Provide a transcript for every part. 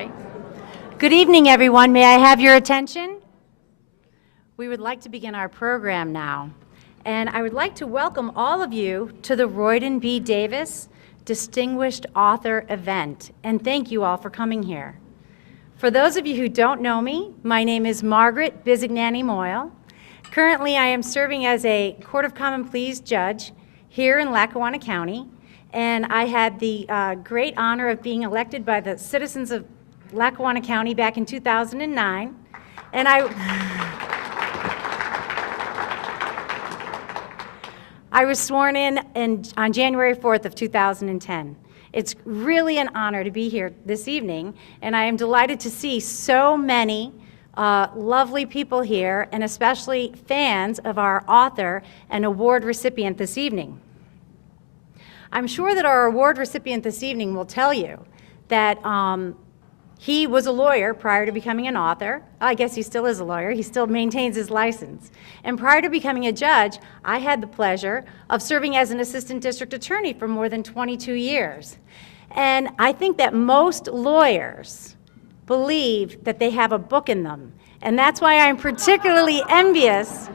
right. Good evening, everyone. May I have your attention? We would like to begin our program now. And I would like to welcome all of you to the Royden B. Davis Distinguished Author event. And thank you all for coming here. For those of you who don't know me, my name is Margaret Bizignani Moyle. Currently, I am serving as a Court of Common Pleas judge here in Lackawanna County. And I had the great honor of being elected by the citizens of Lackawanna County back in 2009. And I was sworn in on January 4th of 2010. It's really an honor to be here this evening, and I am delighted to see so many lovely people here, and especially fans of our author and award recipient this evening. I'm sure that our award recipient this evening will tell you that he was a lawyer prior to becoming an author. I guess he still is a lawyer. He still maintains his license. And prior to becoming a judge, I had the pleasure of serving as an assistant district attorney for more than 22 years. And I think that most lawyers believe that they have a book in them. And that's why I'm particularly envious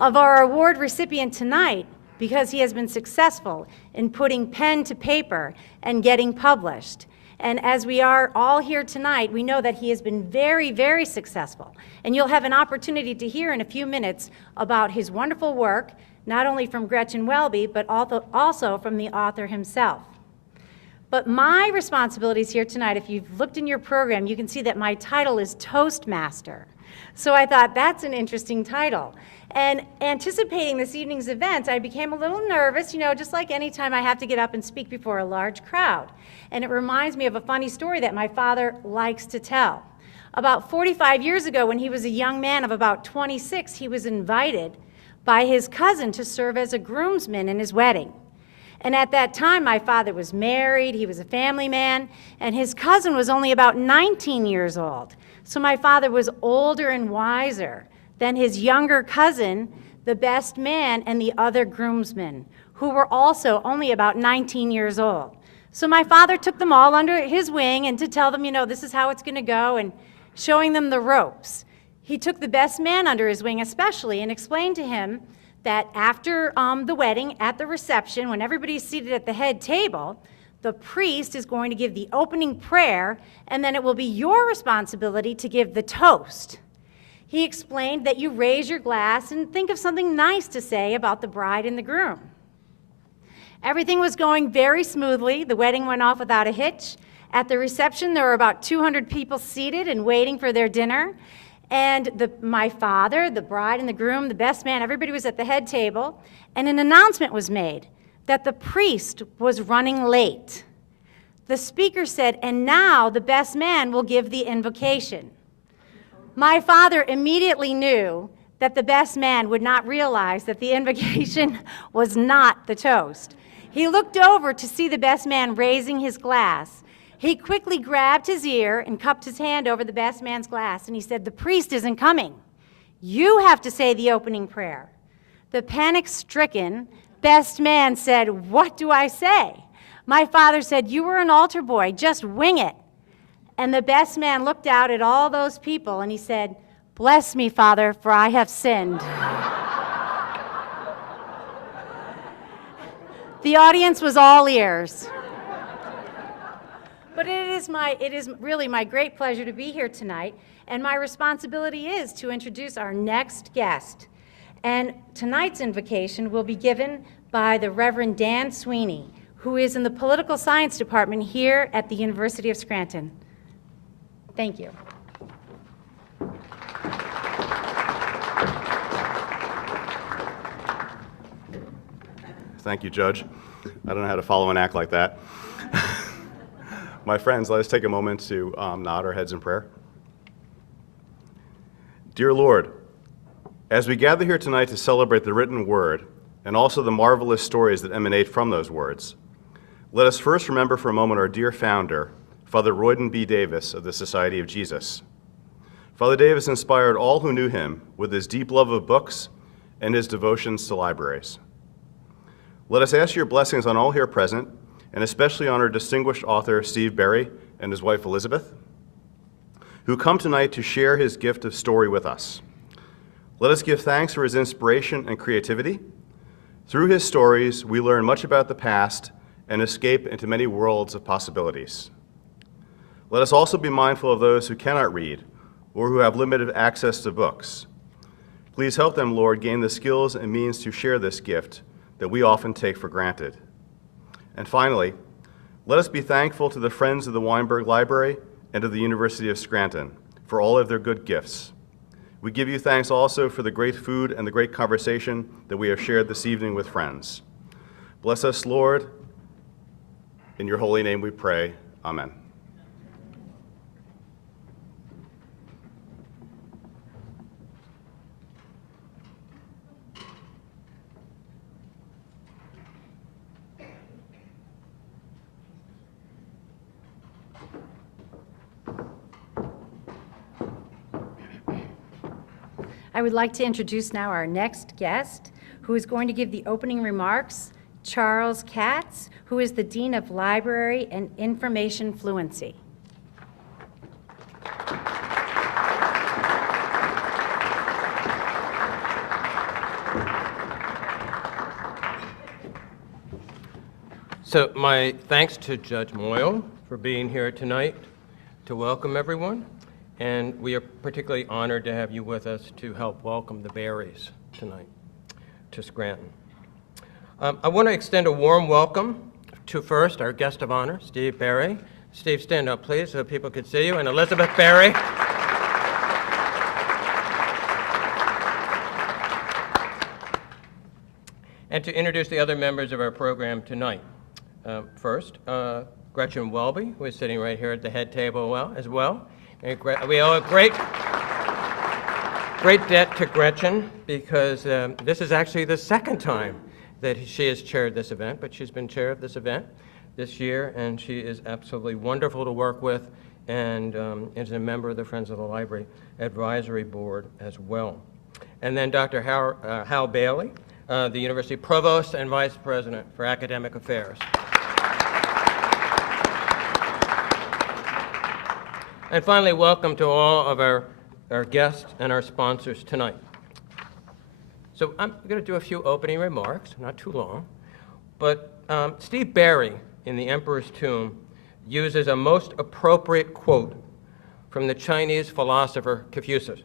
of our award recipient tonight, because he has been successful in putting pen to paper and getting published. And as we are all here tonight, we know that he has been very, very successful. And you'll have an opportunity to hear in a few minutes about his wonderful work, not only from Gretchen Welby, but also from the author himself. But my responsibilities here tonight, if you've looked in your program, you can see that my title is Toastmaster. So I thought that's an interesting title. And anticipating this evening's event, I became a little nervous, just like any time I have to get up and speak before a large crowd. And it reminds me of a funny story that my father likes to tell. About 45 years ago, when he was a young man of about 26, he was invited by his cousin to serve as a groomsman in his wedding. And at that time, my father was married, he was a family man, and his cousin was only about 19 years old. So my father was older and wiser than his younger cousin, the best man, and the other groomsmen, who were also only about 19 years old. So my father took them all under his wing and to tell them, this is how it's going to go, and showing them the ropes. He took the best man under his wing especially and explained to him that after the wedding, at the reception, when everybody's seated at the head table, the priest is going to give the opening prayer, and then it will be your responsibility to give the toast. He explained that you raise your glass and think of something nice to say about the bride and the groom. Everything was going very smoothly. The wedding went off without a hitch. At the reception, there were about 200 people seated and waiting for their dinner. And my father, the bride and the groom, the best man, everybody was at the head table. And an announcement was made that the priest was running late. The speaker said, "And now the best man will give the invocation." My father immediately knew that the best man would not realize that the invocation was not the toast. He looked over to see the best man raising his glass. He quickly grabbed his ear and cupped his hand over the best man's glass, and he said, "The priest isn't coming. You have to say the opening prayer." The panic-stricken best man said, "What do I say?" My father said, "You were an altar boy, just wing it." And the best man looked out at all those people and he said, "Bless me, Father, for I have sinned." The audience was all ears. But it is really my great pleasure to be here tonight, and my responsibility is to introduce our next guest. And tonight's invocation will be given by the Reverend Dan Sweeney, who is in the Political Science Department here at the University of Scranton. Thank you. Thank you, Judge. I don't know how to follow an act like that. My friends, let us take a moment to nod our heads in prayer. Dear Lord, as we gather here tonight to celebrate the written word and also the marvelous stories that emanate from those words, let us first remember for a moment our dear founder, Father Royden B. Davis of the Society of Jesus. Father Davis inspired all who knew him with his deep love of books and his devotions to libraries. Let us ask your blessings on all here present, and especially on our distinguished author, Steve Berry, and his wife, Elizabeth. who come tonight to share his gift of story with us. Let us give thanks for his inspiration and creativity. Through his stories, we learn much about the past and escape into many worlds of possibilities. Let us also be mindful of those who cannot read or who have limited access to books. Please help them, Lord, gain the skills and means to share this gift that we often take for granted. And finally, let us be thankful to the friends of the Weinberg Library and of the University of Scranton for all of their good gifts. We give you thanks also for the great food and the great conversation that we have shared this evening with friends. Bless us, Lord. In your holy name we pray. Amen. I would like to introduce now our next guest, who is going to give the opening remarks, Charles Katz, who is the Dean of Library and Information Fluency. So my thanks to Judge Moyle for being here tonight to welcome everyone. And we are particularly honored to have you with us to help welcome the Berries tonight to Scranton. I want to extend a warm welcome to first our guest of honor, Steve Berry. Steve, stand up, please, so people could see you, and Elizabeth Berry. And to introduce the other members of our program tonight. First, Gretchen Welby, who is sitting right here at the head table as well. And we owe a great debt to Gretchen because this is actually the second time that she has chaired this event, but she's been chair of this event this year, and she is absolutely wonderful to work with and is a member of the Friends of the Library Advisory Board as well. And then Dr. Hal Bailey, the University Provost and Vice President for Academic Affairs. And finally, welcome to all of our guests and our sponsors tonight. So I'm going to do a few opening remarks, not too long, but Steve Berry in The Empress Tomb uses a most appropriate quote from the Chinese philosopher Confucius.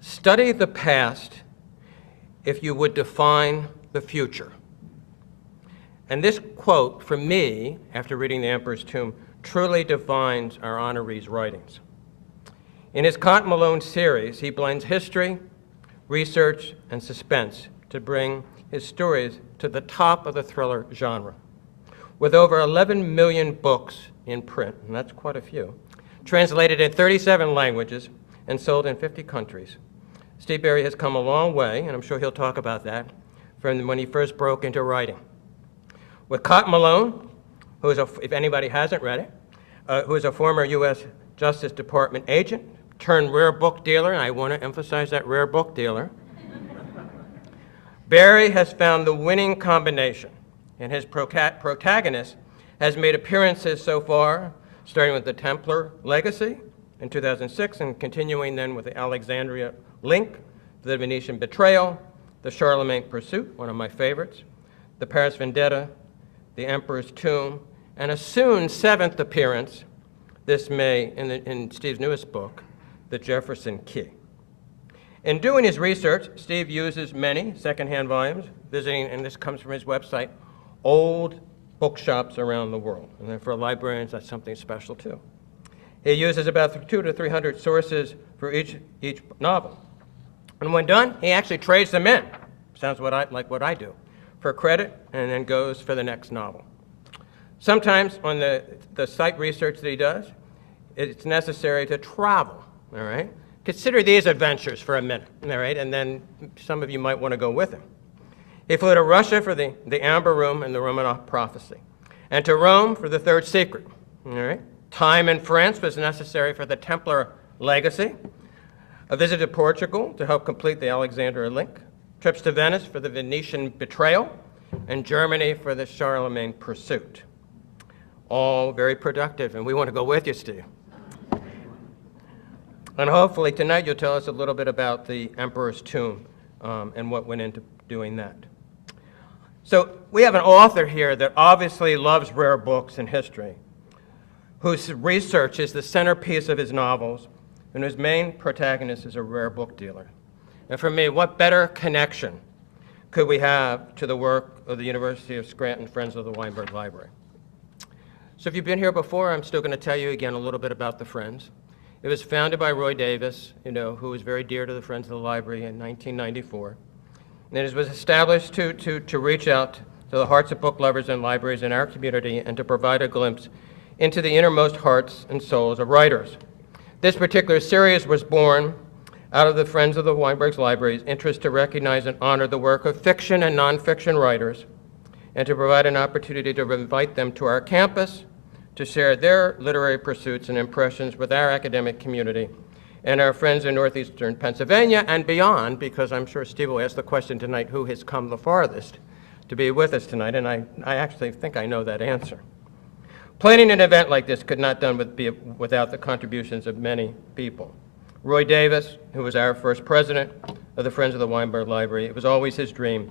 Study the past if you would define the future. And this quote, for me, after reading The Emperor's Tomb, truly defines our honoree's writings. In his Cotton Malone series, he blends history, research, and suspense to bring his stories to the top of the thriller genre. With over 11 million books in print, and that's quite a few, translated in 37 languages and sold in 50 countries, Steve Berry has come a long way, and I'm sure he'll talk about that, from when he first broke into writing. With Cotton Malone, who is, if anybody hasn't read it, who is a former U.S. Justice Department agent turned rare book dealer, and I want to emphasize that rare book dealer, Berry has found the winning combination, and his protagonist has made appearances so far, starting with the Templar Legacy in 2006 and continuing then with the Alexandria Link, the Venetian Betrayal, the Charlemagne Pursuit, one of my favorites, the Paris Vendetta, the Emperor's Tomb, and a soon seventh appearance this May in Steve's newest book, The Jefferson Key. In doing his research, Steve uses many secondhand volumes, visiting, and this comes from his website, old bookshops around the world. And then for librarians, that's something special too. He uses about 200 to 300 sources for each novel. And when done, he actually trades them in. Sounds like what I do, for credit, and then goes for the next novel. Sometimes on the site research that he does, it's necessary to travel, all right? Consider these adventures for a minute, all right? And then some of you might want to go with him. He flew to Russia for the Amber Room and the Romanov Prophecy, and to Rome for the Third Secret, all right? Time in France was necessary for the Templar Legacy, a visit to Portugal to help complete the Alexandria Link, trips to Venice for the Venetian Betrayal, and Germany for the Charlemagne Pursuit. All very productive, and we want to go with you, Steve. And hopefully tonight you'll tell us a little bit about the Empress Tomb and what went into doing that. So we have an author here that obviously loves rare books and history, whose research is the centerpiece of his novels, and whose main protagonist is a rare book dealer. And for me, what better connection could we have to the work of the University of Scranton Friends of the Weinberg Library? So if you've been here before, I'm still going to tell you again a little bit about the Friends. It was founded by Roy Davis, who was very dear to the Friends of the Library in 1994. And it was established to reach out to the hearts of book lovers and libraries in our community and to provide a glimpse into the innermost hearts and souls of writers. This particular series was born out of the Friends of the Weinberg's Library's interest to recognize and honor the work of fiction and nonfiction writers, and to provide an opportunity to invite them to our campus to share their literary pursuits and impressions with our academic community and our friends in northeastern Pennsylvania and beyond, because I'm sure Steve will ask the question tonight, who has come the farthest to be with us tonight, and I actually think I know that answer. Planning an event like this could not be without the contributions of many people. Roy Davis, who was our first president of the Friends of the Weinberg Library, it was always his dream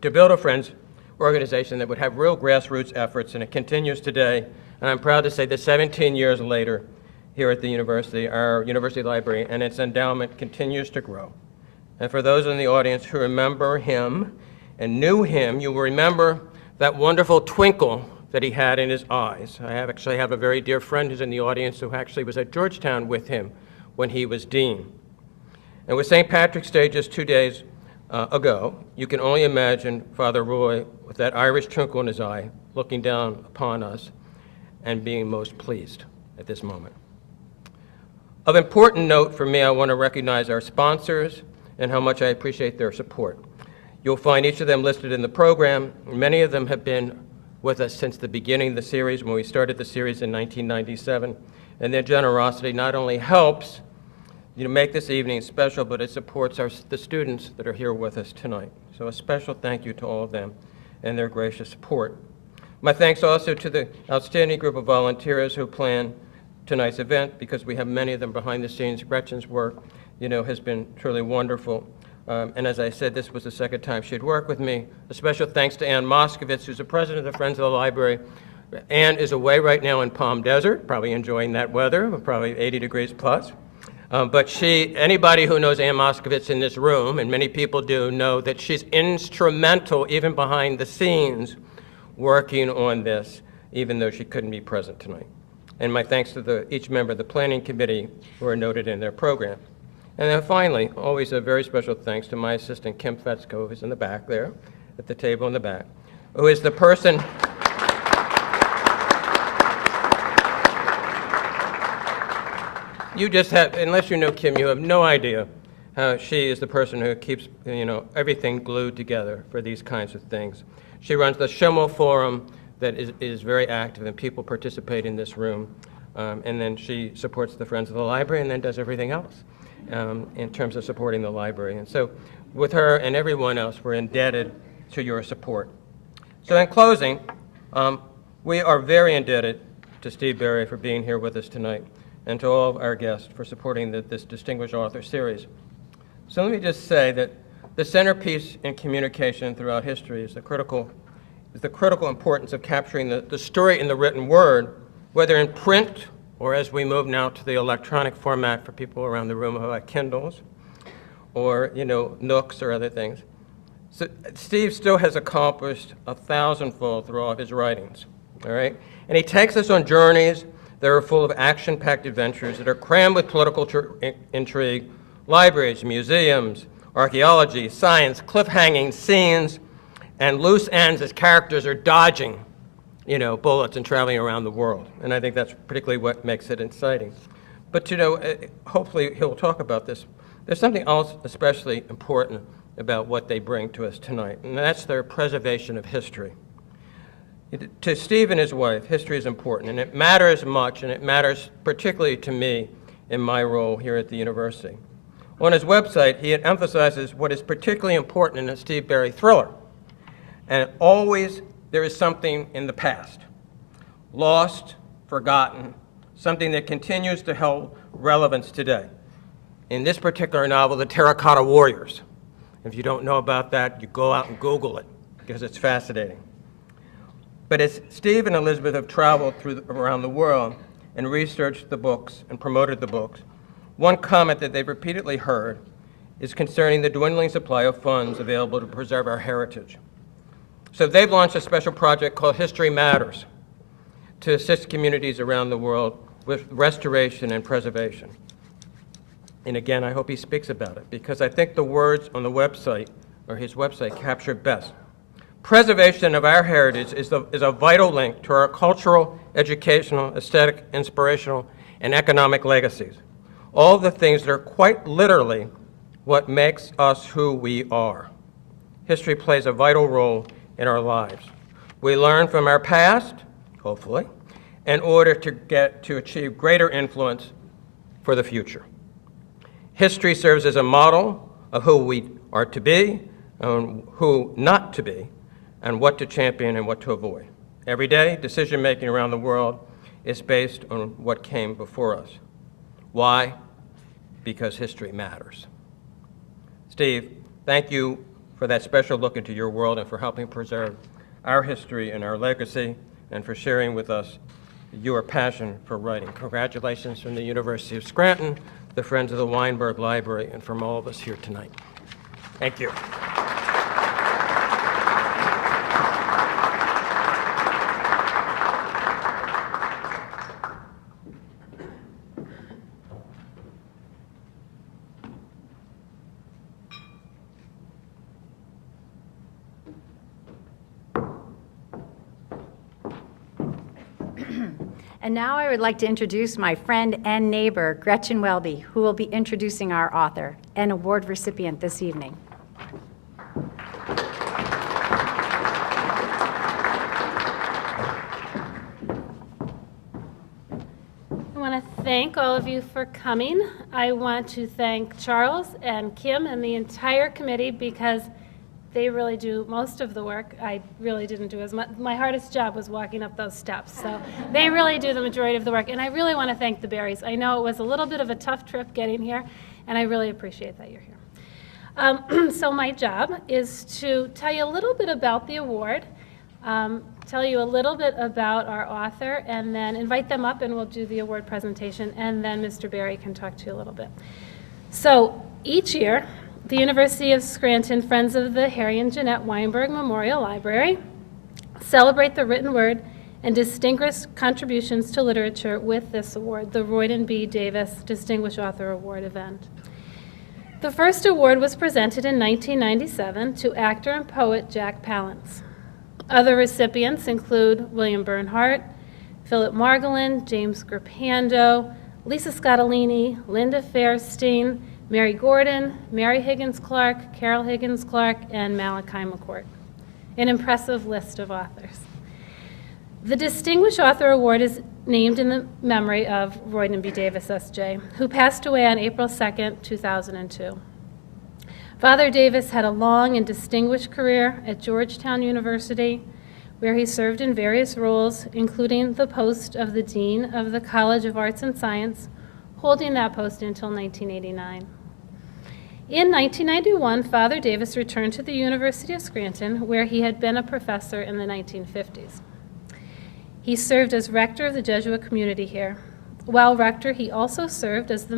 to build a Friends organization that would have real grassroots efforts, and it continues today. And I'm proud to say that 17 years later, here at the university, our university library and its endowment continues to grow. And for those in the audience who remember him and knew him, you will remember that wonderful twinkle that he had in his eyes. I actually have a very dear friend who's in the audience who actually was at Georgetown with him when he was dean. And with St. Patrick's Day just 2 days ago, you can only imagine Father Roy with that Irish twinkle in his eye, looking down upon us and being most pleased at this moment. Of important note for me, I want to recognize our sponsors and how much I appreciate their support. You'll find each of them listed in the program. Many of them have been with us since the beginning of the series, when we started the series in 1997, and their generosity not only helps make this evening special, but it supports the students that are here with us tonight. So a special thank you to all of them and their gracious support. My thanks also to the outstanding group of volunteers who planned tonight's event, because we have many of them behind the scenes. Gretchen's work, has been truly wonderful. And as I said, this was the second time she'd worked with me. A special thanks to Ann Moskovitz, who's the president of the Friends of the Library. Ann is away right now in Palm Desert, probably enjoying that weather, probably 80 degrees plus. But anybody who knows Ann Moskovitz in this room, and many people do, know that she's instrumental, even behind the scenes, working on this, even though she couldn't be present tonight. And my thanks to each member of the planning committee who are noted in their program. And then finally, always a very special thanks to my assistant, Kim Fetzko, who's in the back there, at the table in the back, who is the person you just have, unless you know Kim, you have no idea how she is the person who keeps, everything glued together for these kinds of things. She runs the Schimmel Forum that is very active, and people participate in this room. And then she supports the Friends of the Library and then does everything else in terms of supporting the library. And so with her and everyone else, we're indebted to your support. So in closing, we are very indebted to Steve Berry for being here with us tonight, and to all of our guests for supporting this distinguished author series. So let me just say that the centerpiece in communication throughout history is the critical importance of capturing the story in the written word, whether in print or as we move now to the electronic format for people around the room who have Kindles or Nooks or other things. So Steve still has accomplished 1,000-fold through all of his writings, all right? And he takes us on journeys that are full of action-packed adventures that are crammed with political intrigue, libraries, museums, archaeology, science, cliff-hanging scenes, and loose ends as characters are dodging, bullets and traveling around the world. And I think that's particularly what makes it exciting. But, hopefully he'll talk about this. There's something else especially important about what they bring to us tonight, and that's their preservation of history. To Steve and his wife, history is important, and it matters much, and it matters particularly to me in my role here at the university. On his website, he emphasizes what is particularly important in a Steve Berry thriller. And always there is something in the past, lost, forgotten, something that continues to hold relevance today. In this particular novel, the Terracotta Warriors. If you don't know about that, you go out and Google it, because it's fascinating. But as Steve and Elizabeth have traveled around the world and researched the books and promoted the books, one comment that they've repeatedly heard is concerning the dwindling supply of funds available to preserve our heritage. So they've launched a special project called History Matters to assist communities around the world with restoration and preservation. And again, I hope he speaks about it, because I think the words on the website, or his website, capture it best. Preservation of our heritage is a vital link to our cultural, educational, aesthetic, inspirational, and economic legacies. All the things that are quite literally what makes us who we are. History plays a vital role in our lives. We learn from our past, hopefully, in order to achieve greater influence for the future. History serves as a model of who we are to be, and who not to be, and what to champion and what to avoid. Every day, decision-making around the world is based on what came before us. Why? Because history matters. Steve, thank you for that special look into your world and for helping preserve our history and our legacy, and for sharing with us your passion for writing. Congratulations from the University of Scranton, the Friends of the Weinberg Library, and from all of us here tonight. Thank you. And now I would like to introduce my friend and neighbor, Gretchen Welby, who will be introducing our author and award recipient this evening. I want to thank all of you for coming. I want to thank Charles and Kim and the entire committee, because they really do most of the work. I really didn't do as much. My hardest job was walking up those steps. So they really do the majority of the work. And I really want to thank the Berries. I know it was a little bit of a tough trip getting here, and I really appreciate that you're here. So my job is to tell you a little bit about the award, tell you a little bit about our author, and then invite them up and we'll do the award presentation, and then Mr. Berry can talk to you a little bit. So each year, the University of Scranton Friends of the Harry and Jeanette Weinberg Memorial Library celebrate the written word and distinguished contributions to literature with this award, the Royden B. Davis Distinguished Author Award event. The first award was presented in 1997 to actor and poet Jack Palance. Other recipients include William Bernhardt, Philip Margolin, James Grappando, Lisa Scottolini, Linda Fairstein, Mary Gordon, Mary Higgins Clark, Carol Higgins Clark, and Malachi McCourt. An impressive list of authors. The Distinguished Author Award is named in the memory of Royden B. Davis, S.J., who passed away on April 2nd, 2002. Father Davis had a long and distinguished career at Georgetown University, where he served in various roles, including the post of the Dean of the College of Arts and Science, holding that post until 1989. In 1991, Father Davis returned to the University of Scranton, where he had been a professor in the 1950s. He served as rector of the Jesuit community here. While rector, he also served as a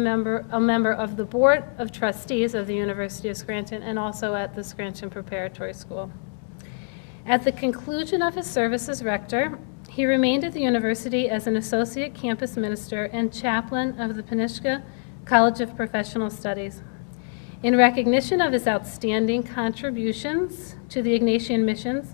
member of the Board of Trustees of the University of Scranton and also at the Scranton Preparatory School. At the conclusion of his service as rector, he remained at the university as an associate campus minister and chaplain of the Peniska College of Professional Studies. In recognition of his outstanding contributions to the Ignatian missions,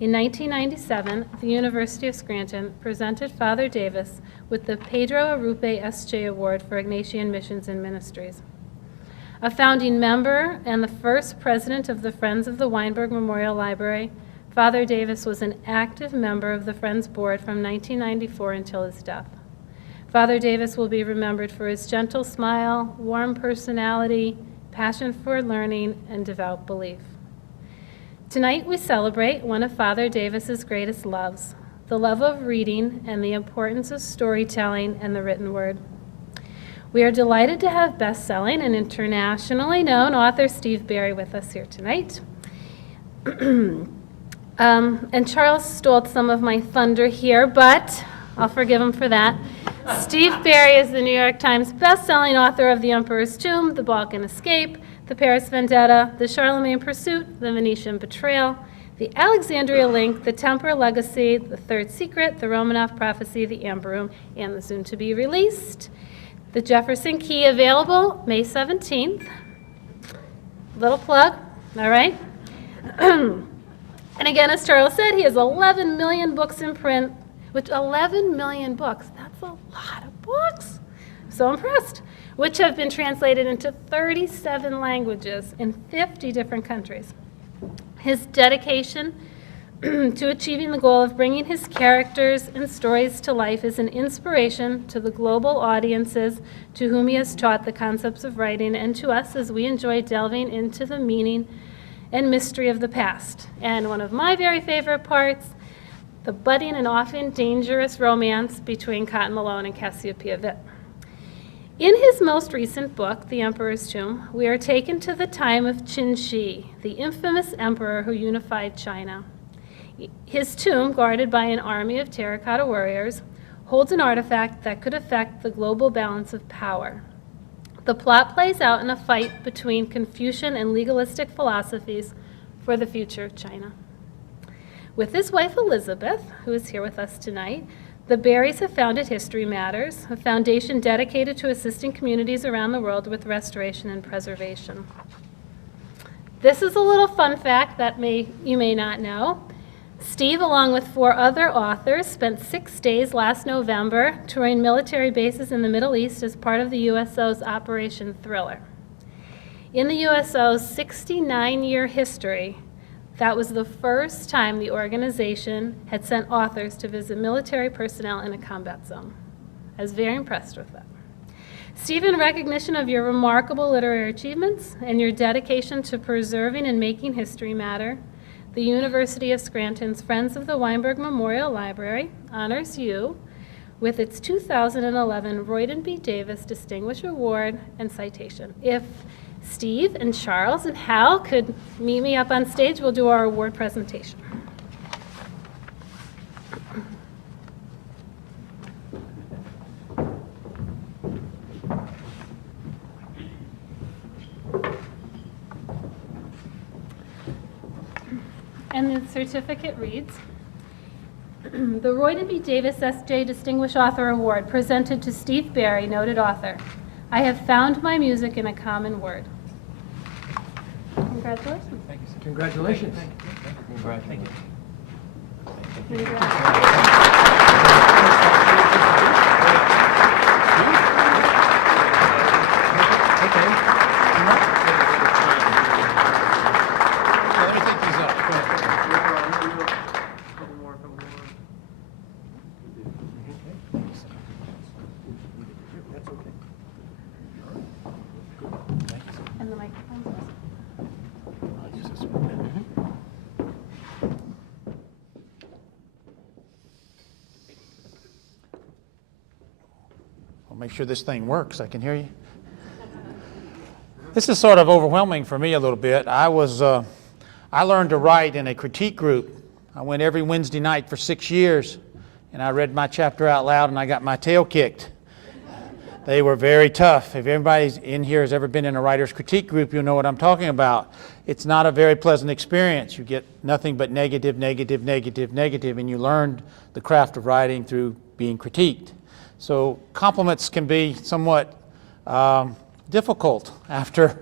in 1997, the University of Scranton presented Father Davis with the Pedro Arrupe S.J. Award for Ignatian Missions and Ministries. A founding member and the first president of the Friends of the Weinberg Memorial Library, Father Davis was an active member of the Friends Board from 1994 until his death. Father Davis will be remembered for his gentle smile, warm personality, passion for learning, and devout belief. Tonight we celebrate one of Father Davis's greatest loves, the love of reading and the importance of storytelling and the written word. We are delighted to have best-selling and internationally known author Steve Berry with us here tonight. And Charles stole some of my thunder here, but I'll forgive him for that. Steve Berry is the New York Times best-selling author of The Empress Tomb, The Balkan Escape, The Paris Vendetta, The Charlemagne Pursuit, The Venetian Betrayal, The Alexandria Link, The Templar Legacy, The Third Secret, The Romanov Prophecy, The Amber Room, and the soon-to-be released The Jefferson Key, available May 17th. Little plug, all right? And again, as Charles said, he has 11 million books in print, which 11 million books, that's a lot of books. So impressed. Which have been translated into 37 languages in 50 different countries. His dedication to achieving the goal of bringing his characters and stories to life is an inspiration to the global audiences to whom he has taught the concepts of writing, and to us as we enjoy delving into the meaning and mystery of the past. And one of my very favorite parts, the budding and often dangerous romance between Cotton Malone and Cassiopeia Witt. In his most recent book, The Emperor's Tomb, we are taken to the time of Qin Shi, the infamous emperor who unified China. His tomb, guarded by an army of terracotta warriors, holds an artifact that could affect the global balance of power. The plot plays out in a fight between Confucian and legalistic philosophies for the future of China. With his wife Elizabeth, who is here with us tonight, the Berrys have founded History Matters, a foundation dedicated to assisting communities around the world with restoration and preservation. This is a little fun fact that you may not know. Steve, along with 4 other authors, spent 6 days last November touring military bases in the Middle East as part of the USO's Operation Thriller. In the USO's 69-year history, that was the first time the organization had sent authors to visit military personnel in a combat zone. I was very impressed with that. Steve, in recognition of your remarkable literary achievements and your dedication to preserving and making history matter, the University of Scranton's Friends of the Weinberg Memorial Library honors you with its 2011 Royden B. Davis Distinguished Award and citation. If Steve and Charles and Hal could meet me up on stage, we'll do our award presentation. And the certificate reads, the Royden B. Davis S.J. Distinguished Author Award presented to Steve Berry, noted author. I have found my music in a common word. Congratulations. Thank you, sir. Congratulations. Thank you. Congratulations. Let me take these up. Go ahead. Couple more. That's okay. And the microphone. I'll use this one. I'll make sure this thing works. I can hear you. This is sort of overwhelming for me a little bit. I learned to write in a critique group. I went every Wednesday night for 6 years, and I read my chapter out loud, and I got my tail kicked. They were very tough. If anybody in here has ever been in a writer's critique group, you'll know what I'm talking about. It's not a very pleasant experience. You get nothing but negative, negative, negative, negative, and you learn the craft of writing through being critiqued. So compliments can be somewhat difficult after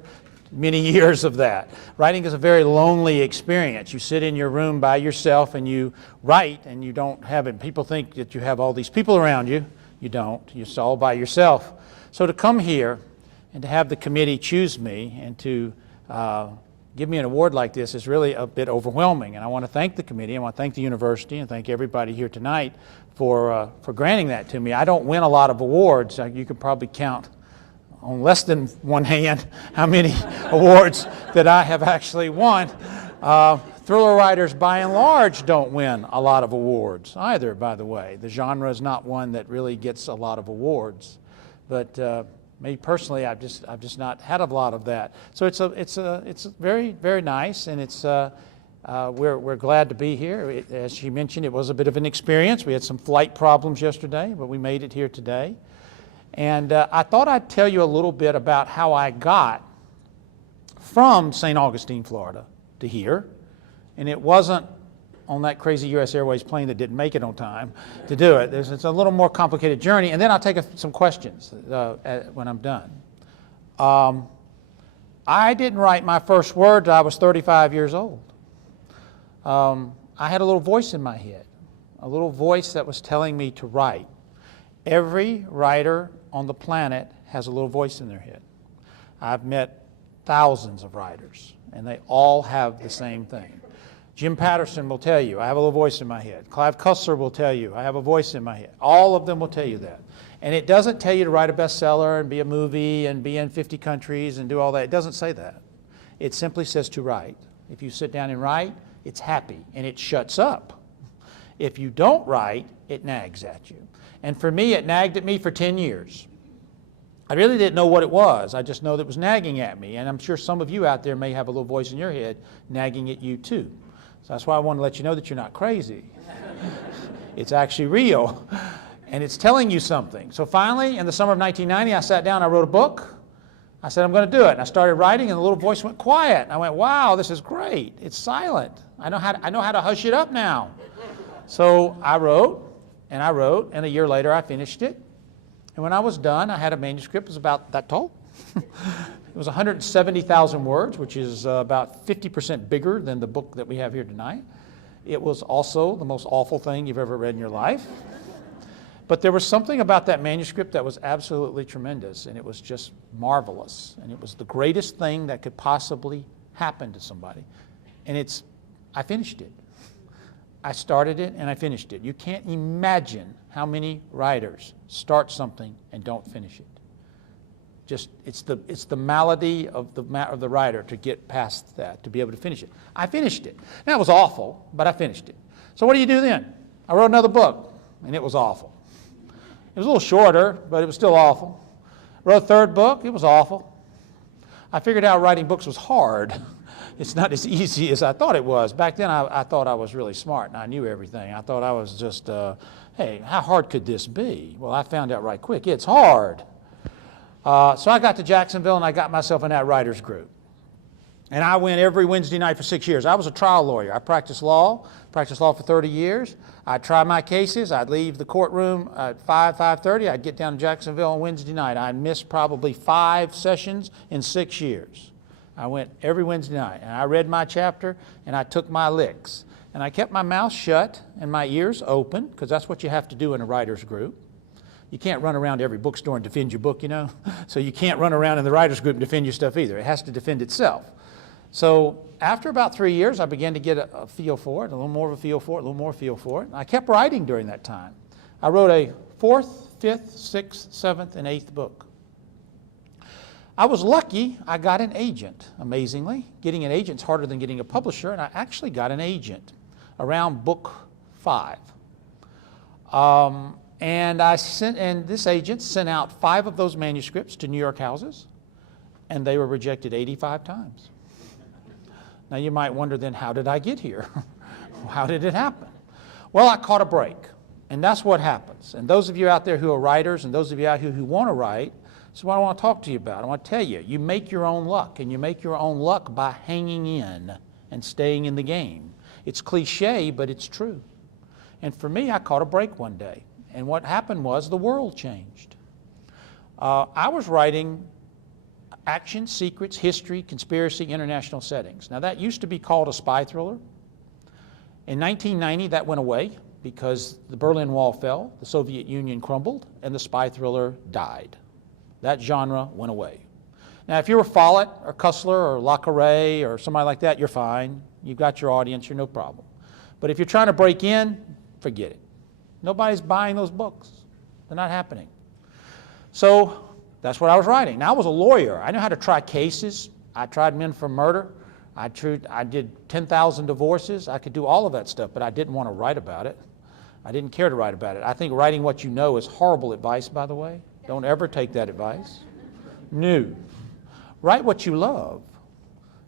many years of that. Writing is a very lonely experience. You sit in your room by yourself and you write, and you don't have it. People think that you have all these people around you. You don't. You're all by yourself. So to come here and to have the committee choose me and to give me an award like this is really a bit overwhelming. And I want to thank the committee. I want to thank the university and thank everybody here tonight for granting that to me. I don't win a lot of awards. You could probably count on less than one hand how many awards that I have actually won. Thriller writers, by and large, don't win a lot of awards either, by the way. The genre is not one that really gets a lot of awards. But Me personally, I've just not had a lot of that. So it's very, very nice, and we're glad to be here. As she mentioned, it was a bit of an experience. We had some flight problems yesterday, but we made it here today. And I thought I'd tell you a little bit about how I got from St. Augustine, Florida, to here. And it wasn't on that crazy U.S. Airways plane that didn't make it on time to do it. It's a little more complicated journey. And then I'll take some questions when I'm done. I didn't write my first word till I was 35 years old. I had a little voice in my head, a little voice that was telling me to write. Every writer on the planet has a little voice in their head. I've met thousands of writers, and they all have the same thing. Jim Patterson will tell you, I have a little voice in my head. Clive Cussler will tell you, I have a voice in my head. All of them will tell you that. And it doesn't tell you to write a bestseller and be a movie and be in 50 countries and do all that. It doesn't say that. It simply says to write. If you sit down and write, it's happy and it shuts up. If you don't write, it nags at you. And for me, it nagged at me for 10 years. I really didn't know what it was. I just know that it was nagging at me. And I'm sure some of you out there may have a little voice in your head nagging at you too. So that's why I want to let you know that you're not crazy. It's actually real. And it's telling you something. So finally, in the summer of 1990, I sat down, I wrote a book. I said, I'm going to do it. And I started writing, and the little voice went quiet. And I went, wow, this is great. It's silent. I know how to hush it up now. So I wrote, and a year later I finished it. And when I was done, I had a manuscript. It was about that tall. It was 170,000 words, which is about 50% bigger than the book that we have here tonight. It was also the most awful thing you've ever read in your life. But there was something about that manuscript that was absolutely tremendous, and it was just marvelous. And it was the greatest thing that could possibly happen to somebody. And I finished it. I started it and I finished it. You can't imagine how many writers start something and don't finish it. It's the malady of the writer to get past that, to be able to finish it. I finished it. Now, it was awful, but I finished it. So what do you do then? I wrote another book, and it was awful. It was a little shorter, but it was still awful. Wrote a third book. It was awful. I figured out writing books was hard. It's not as easy as I thought it was. Back then, I thought I was really smart, and I knew everything. I thought I was just, hey, how hard could this be? Well, I found out right quick. It's hard. So I got to Jacksonville, and I got myself in that writers group. And I went every Wednesday night for 6 years. I was a trial lawyer. I practiced law for 30 years. I'd try my cases. I'd leave the courtroom at 5:30. I'd get down to Jacksonville on Wednesday night. I missed probably 5 sessions in 6 years. I went every Wednesday night, and I read my chapter, and I took my licks. And I kept my mouth shut and my ears open, because that's what you have to do in a writers group. You can't run around every bookstore and defend your book, you know. So you can't run around in the writers group and defend your stuff either. It has to defend itself. So after about 3 years, I began to get a feel for it, a little more of a feel for it, a little more feel for it. And I kept writing during that time. I wrote a 4th, 5th, 6th, 7th, and 8th book. I was lucky I got an agent, amazingly. Getting an agent's harder than getting a publisher, and I actually got an agent around book 5. And this agent sent out 5 of those manuscripts to New York houses, and they were rejected 85 times. Now you might wonder then, how did I get here? How did it happen? Well, I caught a break, and that's what happens. And those of you out there who are writers, and those of you out here who want to write, this is what I want to talk to you about. I want to tell you, you make your own luck, and you make your own luck by hanging in and staying in the game. It's cliche, but it's true. And for me, I caught a break one day. And what happened was the world changed. I was writing action, secrets, history, conspiracy, international settings. Now that used to be called a spy thriller. In 1990, that went away because the Berlin Wall fell, the Soviet Union crumbled, and the spy thriller died. That genre went away. Now if you were Follett or Cussler or Le Carré or somebody like that, you're fine. You've got your audience, you're no problem. But if you're trying to break in, forget it. Nobody's buying those books. They're not happening. So that's what I was writing. Now I was a lawyer. I knew how to try cases. I tried men for murder. I did 10,000 divorces. I could do all of that stuff, but I didn't want to write about it. I didn't care to write about it. I think writing what you know is horrible advice, by the way. Don't ever take that advice. new. Write what you love.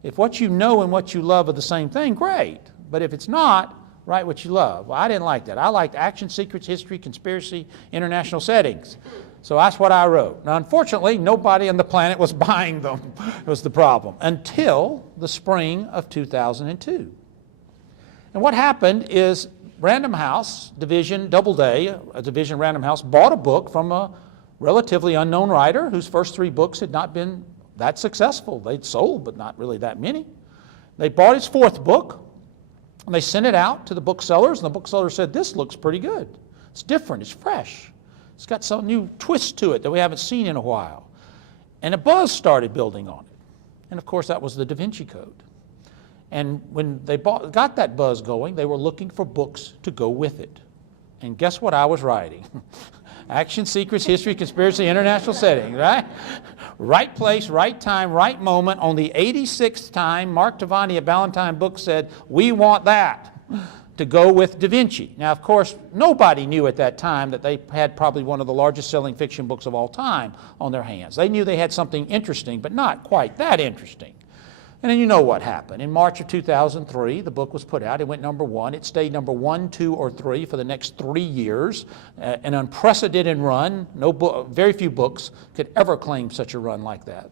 If what you know and what you love are the same thing, great. But if it's not, write what you love. Well, I didn't like that. I liked action, secrets, history, conspiracy, international settings. So that's what I wrote. Now, unfortunately, nobody on the planet was buying them, was the problem, until the spring of 2002. And what happened is Random House, Division Doubleday, a Division Random House, bought a book from a relatively unknown writer whose first 3 books had not been that successful. They'd sold, but not really that many. They bought his 4th book, and they sent it out to the booksellers, and the bookseller said, this looks pretty good. It's different, it's fresh. It's got some new twist to it that we haven't seen in a while. And a buzz started building on it. And of course, that was the Da Vinci Code. And when they got that buzz going, they were looking for books to go with it. And guess what I was writing? Action, secrets, history, conspiracy, international setting, right? Right place, right time, right moment. On the 86th time, Mark Tavani at Ballantine Books said, we want that to go with Da Vinci. Now, of course, nobody knew at that time that they had probably one of the largest selling fiction books of all time on their hands. They knew they had something interesting, but not quite that interesting. And then you know what happened. In March of 2003, the book was put out. It went #1. It stayed #1, 2, or 3 for the next 3 years. An unprecedented run. Very few books could ever claim such a run like that.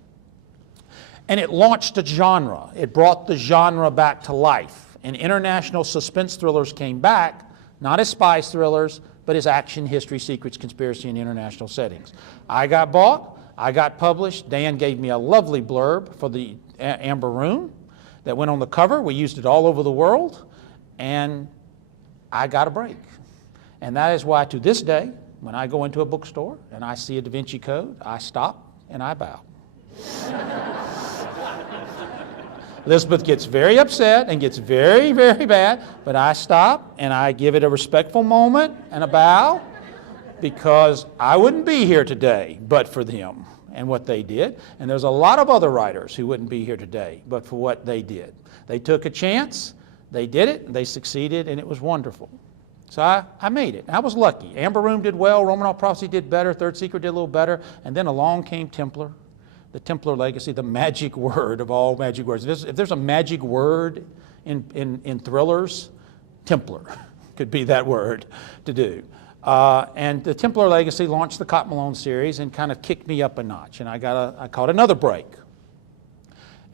And it launched a genre. It brought the genre back to life. And international suspense thrillers came back, not as spy thrillers, but as action, history, secrets, conspiracy, and international settings. I got bought. I got published. Dan gave me a lovely blurb for the Amber Room that went on the cover. We used it all over the world, and I got a break. And that is why to this day, when I go into a bookstore and I see a Da Vinci Code, I stop and I bow. Elizabeth gets very upset and gets very, very bad, but I stop and I give it a respectful moment and a bow, because I wouldn't be here today but for them and what they did. And there's a lot of other writers who wouldn't be here today but for what they did. They took a chance, they did it, they succeeded, and it was wonderful. So I made it. I was lucky. Amber Room did well, Romanov Prophecy did better, Third Secret did a little better, and then along came Templar, the Templar legacy, the magic word of all magic words. If there's a magic word in thrillers, Templar could be that word to do. And the Templar Legacy launched the Cotton Malone series and kind of kicked me up a notch, and I caught another break.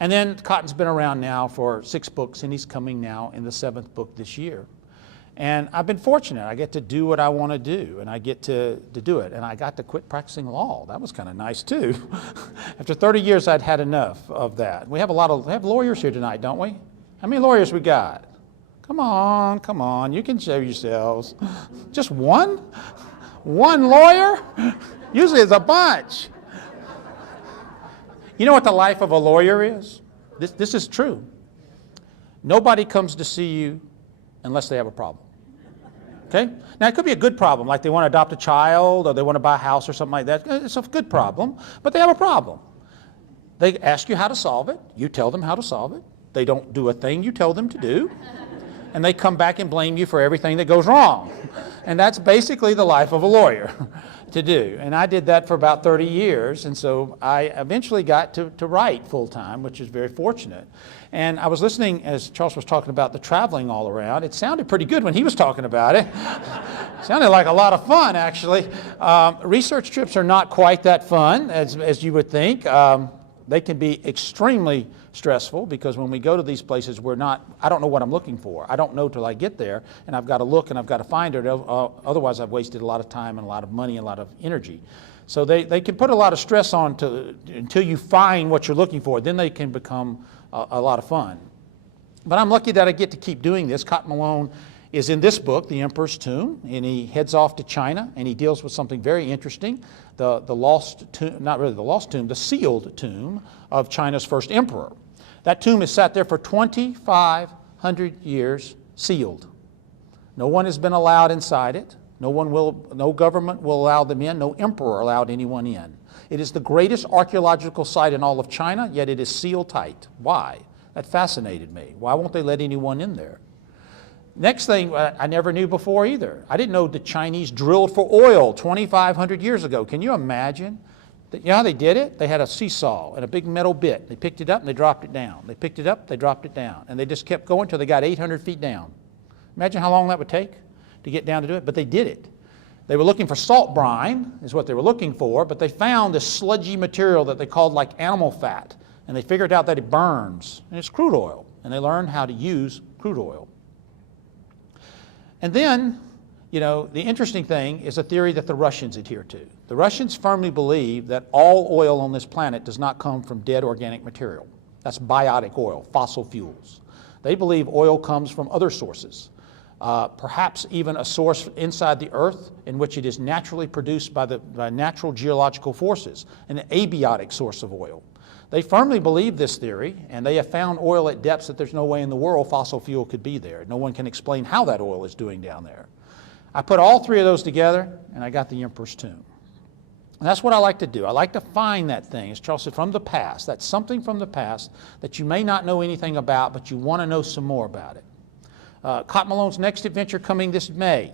And then Cotton's been around now for 6 books, and he's coming now in the 7th book this year. And I've been fortunate. I get to do what I want to do, and I get to do it. And I got to quit practicing law. That was kind of nice, too. After 30 years, I'd had enough of that. We have lawyers here tonight, don't we? How many lawyers we got? Come on, you can show yourselves. Just one? One lawyer? Usually it's a bunch. You know what the life of a lawyer is? This is true. Nobody comes to see you unless they have a problem. Okay? Now, it could be a good problem, like they want to adopt a child or they want to buy a house or something like that. It's a good problem, but they have a problem. They ask you how to solve it. You tell them how to solve it. They don't do a thing you tell them to do. And they come back and blame you for everything that goes wrong. And that's basically the life of a lawyer to do. And I did that for about 30 years, and so I eventually got to write full-time, which is very fortunate. And I was listening as Charles was talking about the traveling all around. It sounded pretty good when he was talking about it. Sounded like a lot of fun, actually. Research trips are not quite that fun, as you would think. They can be extremely stressful, because when we go to these places, I don't know what I'm looking for. I don't know till I get there, and I've got to look and I've got to find it. Otherwise, I've wasted a lot of time and a lot of money and a lot of energy. So they can put a lot of stress on until you find what you're looking for. Then they can become a lot of fun. But I'm lucky that I get to keep doing this. Cotton Malone is in this book, The Empress Tomb, and he heads off to China, and he deals with something very interesting, the lost tomb, not really the lost tomb, the sealed tomb of China's first emperor. That tomb has sat there for 2,500 years sealed. No one has been allowed inside it. No government will allow them in. No emperor allowed anyone in. It is the greatest archaeological site in all of China, yet it is sealed tight. Why? That fascinated me. Why won't they let anyone in there? Next thing I never knew before either. I didn't know the Chinese drilled for oil 2,500 years ago. Can you imagine You know how they did it? They had a seesaw and a big metal bit. They picked it up and they dropped it down. They picked it up, they dropped it down. And they just kept going until they got 800 feet down. Imagine how long that would take to get down to do it, but they did it. They were looking for salt brine, is what they were looking for, but they found this sludgy material that they called like animal fat. And they figured out that it burns, and it's crude oil. And they learned how to use crude oil. And then, you know, the interesting thing is a theory that the Russians adhere to. The Russians firmly believe that all oil on this planet does not come from dead organic material. That's biotic oil, fossil fuels. They believe oil comes from other sources, perhaps even a source inside the earth in which it is naturally produced by natural geological forces, an abiotic source of oil. They firmly believe this theory, and they have found oil at depths that there's no way in the world fossil fuel could be there. No one can explain how that oil is doing down there. I put all three of those together, and I got the Empress Tomb. And that's what I like to do. I like to find that thing, as Charles said, from the past. That's something from the past that you may not know anything about, but you want to know some more about it. Cotton Malone's next adventure coming this May.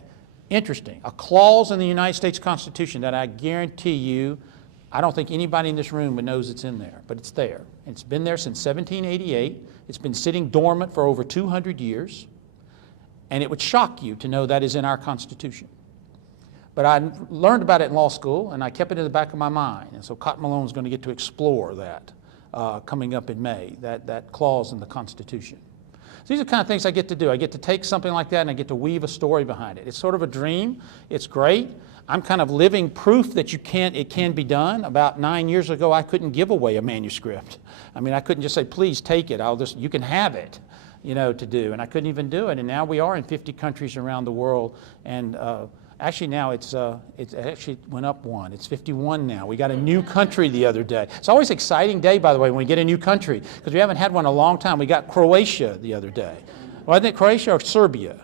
Interesting. A clause in the United States Constitution that I guarantee you, I don't think anybody in this room knows it's in there, but it's there. It's been there since 1788. It's been sitting dormant for over 200 years. And it would shock you to know that is in our Constitution. But I learned about it in law school, and I kept it in the back of my mind. And so Cotton Malone is going to get to explore that coming up in May, that clause in the Constitution. So these are the kind of things I get to do. I get to take something like that, and I get to weave a story behind it. It's sort of a dream. It's great. I'm kind of living proof that it can be done. About 9 years ago, I couldn't give away a manuscript. I mean, I couldn't just say, please take it. You can have it. You know, to do, and I couldn't even do it. And now we are in 50 countries around the world, and actually now it actually went up one. It's 51 now. We got a new country the other day. It's always an exciting day, by the way, when we get a new country, because we haven't had one in a long time. We got Croatia the other day. Well, I think Croatia or Serbia.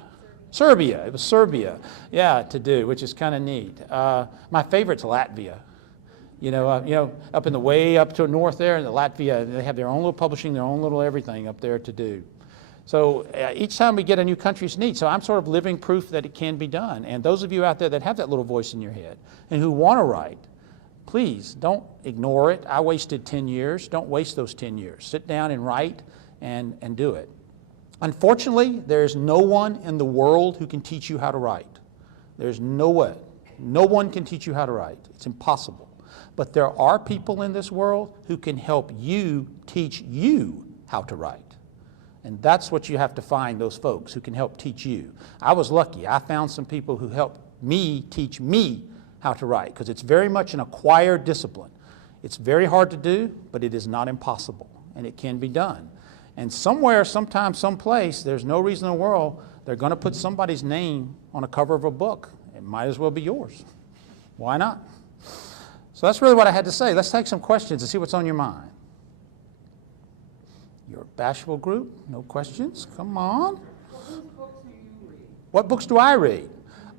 Serbia. It was Serbia. Yeah, to do, which is kind of neat. My favorite's Latvia. You know, up in the way up to north there, in Latvia, they have their own little publishing, their own little everything up there to do. So each time we get a new country, it's neat. So I'm sort of living proof that it can be done. And those of you out there that have that little voice in your head and who want to write, please don't ignore it. I wasted 10 years. Don't waste those 10 years. Sit down and write and do it. Unfortunately, there's no one in the world who can teach you how to write. There's no way. No one can teach you how to write. It's impossible. But there are people in this world who can help you teach you how to write. And that's what you have to find, those folks who can help teach you. I was lucky. I found some people who helped me teach me how to write, because it's very much an acquired discipline. It's very hard to do, but it is not impossible, and it can be done. And somewhere, sometime, someplace, there's no reason in the world they're going to put somebody's name on a cover of a book. It might as well be yours. Why not? So that's really what I had to say. Let's take some questions and see what's on your mind. You're a bashful group? No questions? Come on. What books do you read? What books do I read?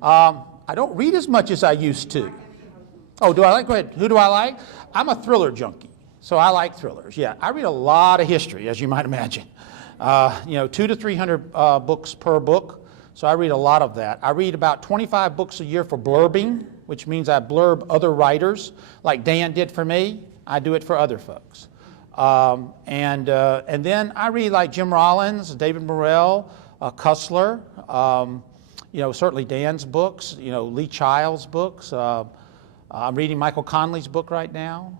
I don't read as much as I used to. Oh, do I like? Go ahead. Who do I like? I'm a thriller junkie, so I like thrillers. Yeah, I read a lot of history, as you might imagine. 200 to 300 books per book, so I read a lot of that. I read about 25 books a year for blurbing, which means I blurb other writers, like Dan did for me. I do it for other folks. And then I read like Jim Rollins, David Morrell, Cussler, certainly Dan's books, Lee Child's books. I'm reading Michael Conley's book right now.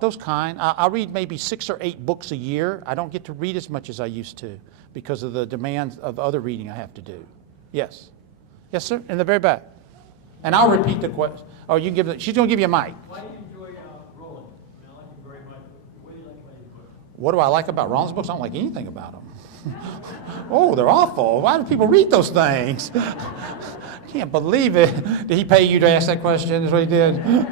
Those kind. I read maybe 6 or 8 books a year. I don't get to read as much as I used to because of the demands of other reading I have to do. Yes. Yes, sir, in the very back. And I'll repeat the question. Oh, you can give she's going to give you a mic. Why do you enjoy Rollins? I like him very much. What do you like about his books? What do I like about Rollins' books? I don't like anything about them. Oh, they're awful. Why do people read those things? I can't believe it. Did he pay you to ask that question? Is what he did?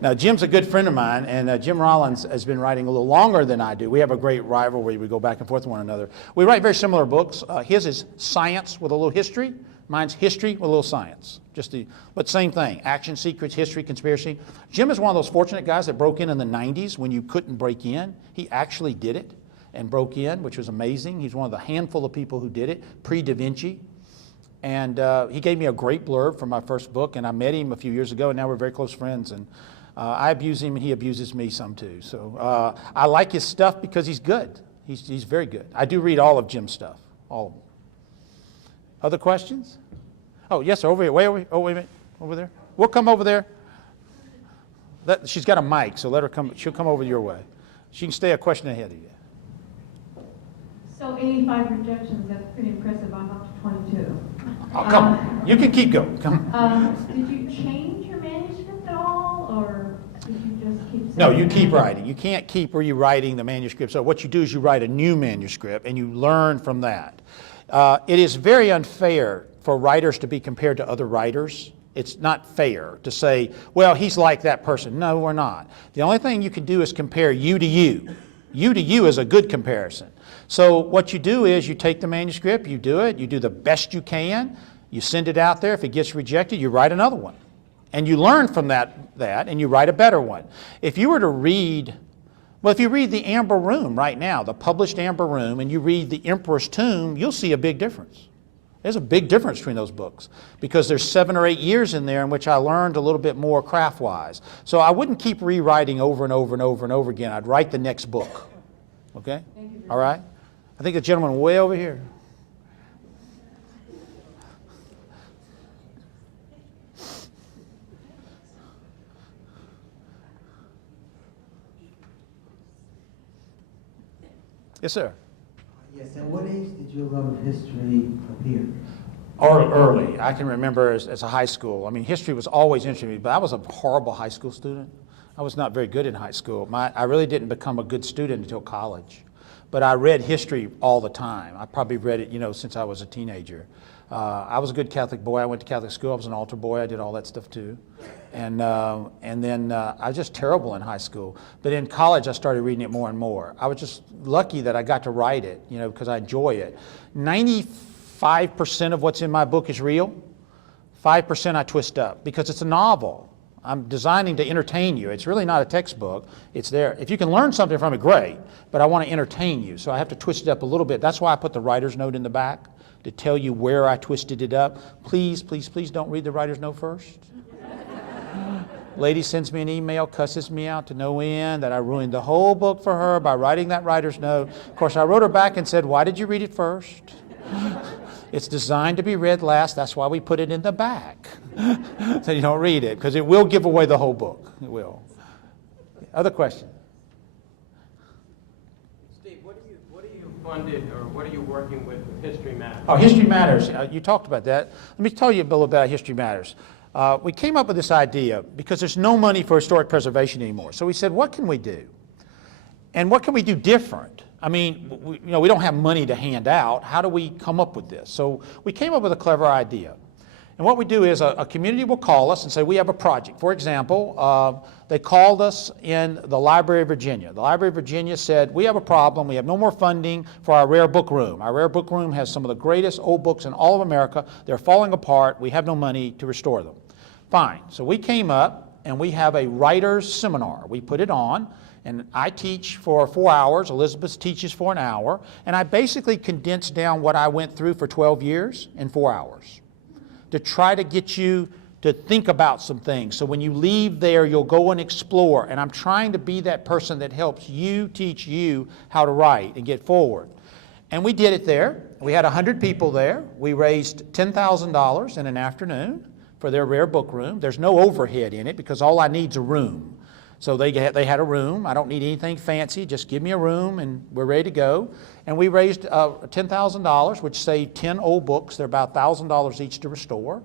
Now, Jim's a good friend of mine, and Jim Rollins has been writing a little longer than I do. We have a great rivalry. We go back and forth with one another. We write very similar books. His is science with a little history. Mine's history with a little science. But same thing. Action, secrets, history, conspiracy. Jim is one of those fortunate guys that broke in the 90s when you couldn't break in. He actually did it and broke in, which was amazing. He's one of the handful of people who did it, pre-Da Vinci. And he gave me a great blurb for my first book, and I met him a few years ago, and now we're very close friends. And I abuse him, and he abuses me some too. So I like his stuff because he's good. He's very good. I do read all of Jim's stuff, all of them. Other questions? Oh, yes, sir, over here. Wait a minute. Over there. We'll come over there. She's got a mic, so let her come. She'll come over your way. She can stay a question ahead of you. So 85 rejections, that's pretty impressive. I'm up to 22. Oh, come on. You can keep going. Come on. Did you change your manuscript at all, or did you just keep saying No, you keep writing. You can't keep rewriting the manuscript. So what you do is you write a new manuscript, and you learn from that. It is very unfair for writers to be compared to other writers. It's not fair to say, well, he's like that person. No, we're not. The only thing you can do is compare you to you. You to you is a good comparison. So what you do is you take the manuscript, you do it, you do the best you can, you send it out there. If it gets rejected, you write another one. And you learn from that and you write a better one. If you were to read, well, if you read The Amber Room right now, the published Amber Room, and you read The Empress Tomb, you'll see a big difference. There's a big difference between those books because there's 7 or 8 years in there in which I learned a little bit more craft-wise. So I wouldn't keep rewriting over and over and over and over again. I'd write the next book. Okay? All right? I think the gentleman way over here. Yes, sir. Yes, at what age did your love of history appear? Or early. I can remember as a high school. I mean, history was always interesting to me, but I was a horrible high school student. I was not very good in high school. I really didn't become a good student until college. But I read history all the time. I probably read it, since I was a teenager. I was a good Catholic boy. I went to Catholic school. I was an altar boy. I did all that stuff too. And then I was just terrible in high school. But in college, I started reading it more and more. I was just lucky that I got to write it, because I enjoy it. 95% of what's in my book is real. 5% I twist up because it's a novel. I'm designing to entertain you. It's really not a textbook. It's there. If you can learn something from it, great. But I want to entertain you, so I have to twist it up a little bit. That's why I put the writer's note in the back to tell you where I twisted it up. Please, please, please don't read the writer's note first. Lady sends me an email, cusses me out to no end that I ruined the whole book for her by writing that writer's note. Of course, I wrote her back and said, why did you read it first? It's designed to be read last. That's why we put it in the back. So you don't read it, because it will give away the whole book. It will. Other question? Steve, what are you funded, or what are you working with History Matters? Oh, History Matters. You talked about that. Let me tell you a little about History Matters. We came up with this idea because there's no money for historic preservation anymore. So we said, what can we do? And what can we do different? I mean, we don't have money to hand out. How do we come up with this? So we came up with a clever idea. And what we do is a community will call us and say, we have a project. For example, they called us in the Library of Virginia. The Library of Virginia said, we have a problem. We have no more funding for our rare book room. Our rare book room has some of the greatest old books in all of America. They're falling apart. We have no money to restore them. Fine. So we came up and we have a writer's seminar. We put it on. And I teach for 4 hours, Elizabeth teaches for an hour, and I basically condense down what I went through for 12 years in 4 hours to try to get you to think about some things. So when you leave there, you'll go and explore, and I'm trying to be that person that helps you teach you how to write and get forward. And we did it there. We had 100 people there. We raised $10,000 in an afternoon for their rare book room. There's no overhead in it because all I need is a room. So they had a room. I don't need anything fancy. Just give me a room and we're ready to go. And we raised $10,000, which saved 10 old books. They're about $1,000 each to restore.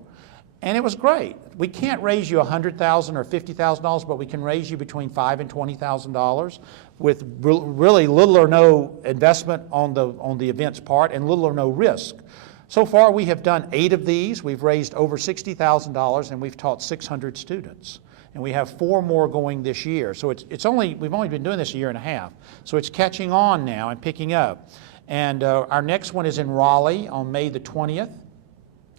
And it was great. We can't raise you $100,000 or $50,000, but we can raise you between $5,000 and $20,000 with really little or no investment on the event's part and little or no risk. So far, we have done 8 of these. We've raised over $60,000, and we've taught 600 students. And we have 4 more going this year. So we've only been doing this a year and a half. So it's catching on now and picking up. And our next one is in Raleigh on May the 20th.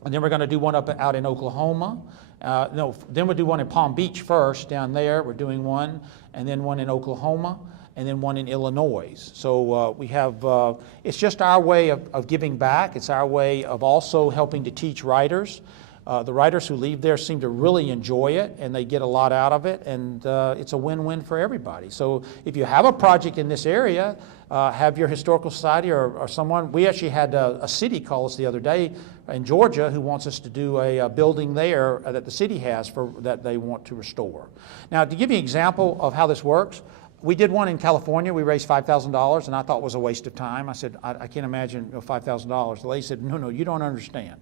And then we're going to do one out in Oklahoma. Then we'll do one in Palm Beach first, down there. We're doing one, and then one in Oklahoma, and then one in Illinois. So we have, it's just our way of giving back. It's our way of also helping to teach writers. The writers who leave there seem to really enjoy it, and they get a lot out of it, and it's a win-win for everybody. So if you have a project in this area, have your historical society or someone. We actually had a city call us the other day in Georgia who wants us to do a building there that the city has that they want to restore. Now, to give you an example of how this works, we did one in California. We raised $5,000, and I thought it was a waste of time. I said, I can't imagine $5,000. The lady said, no, you don't understand.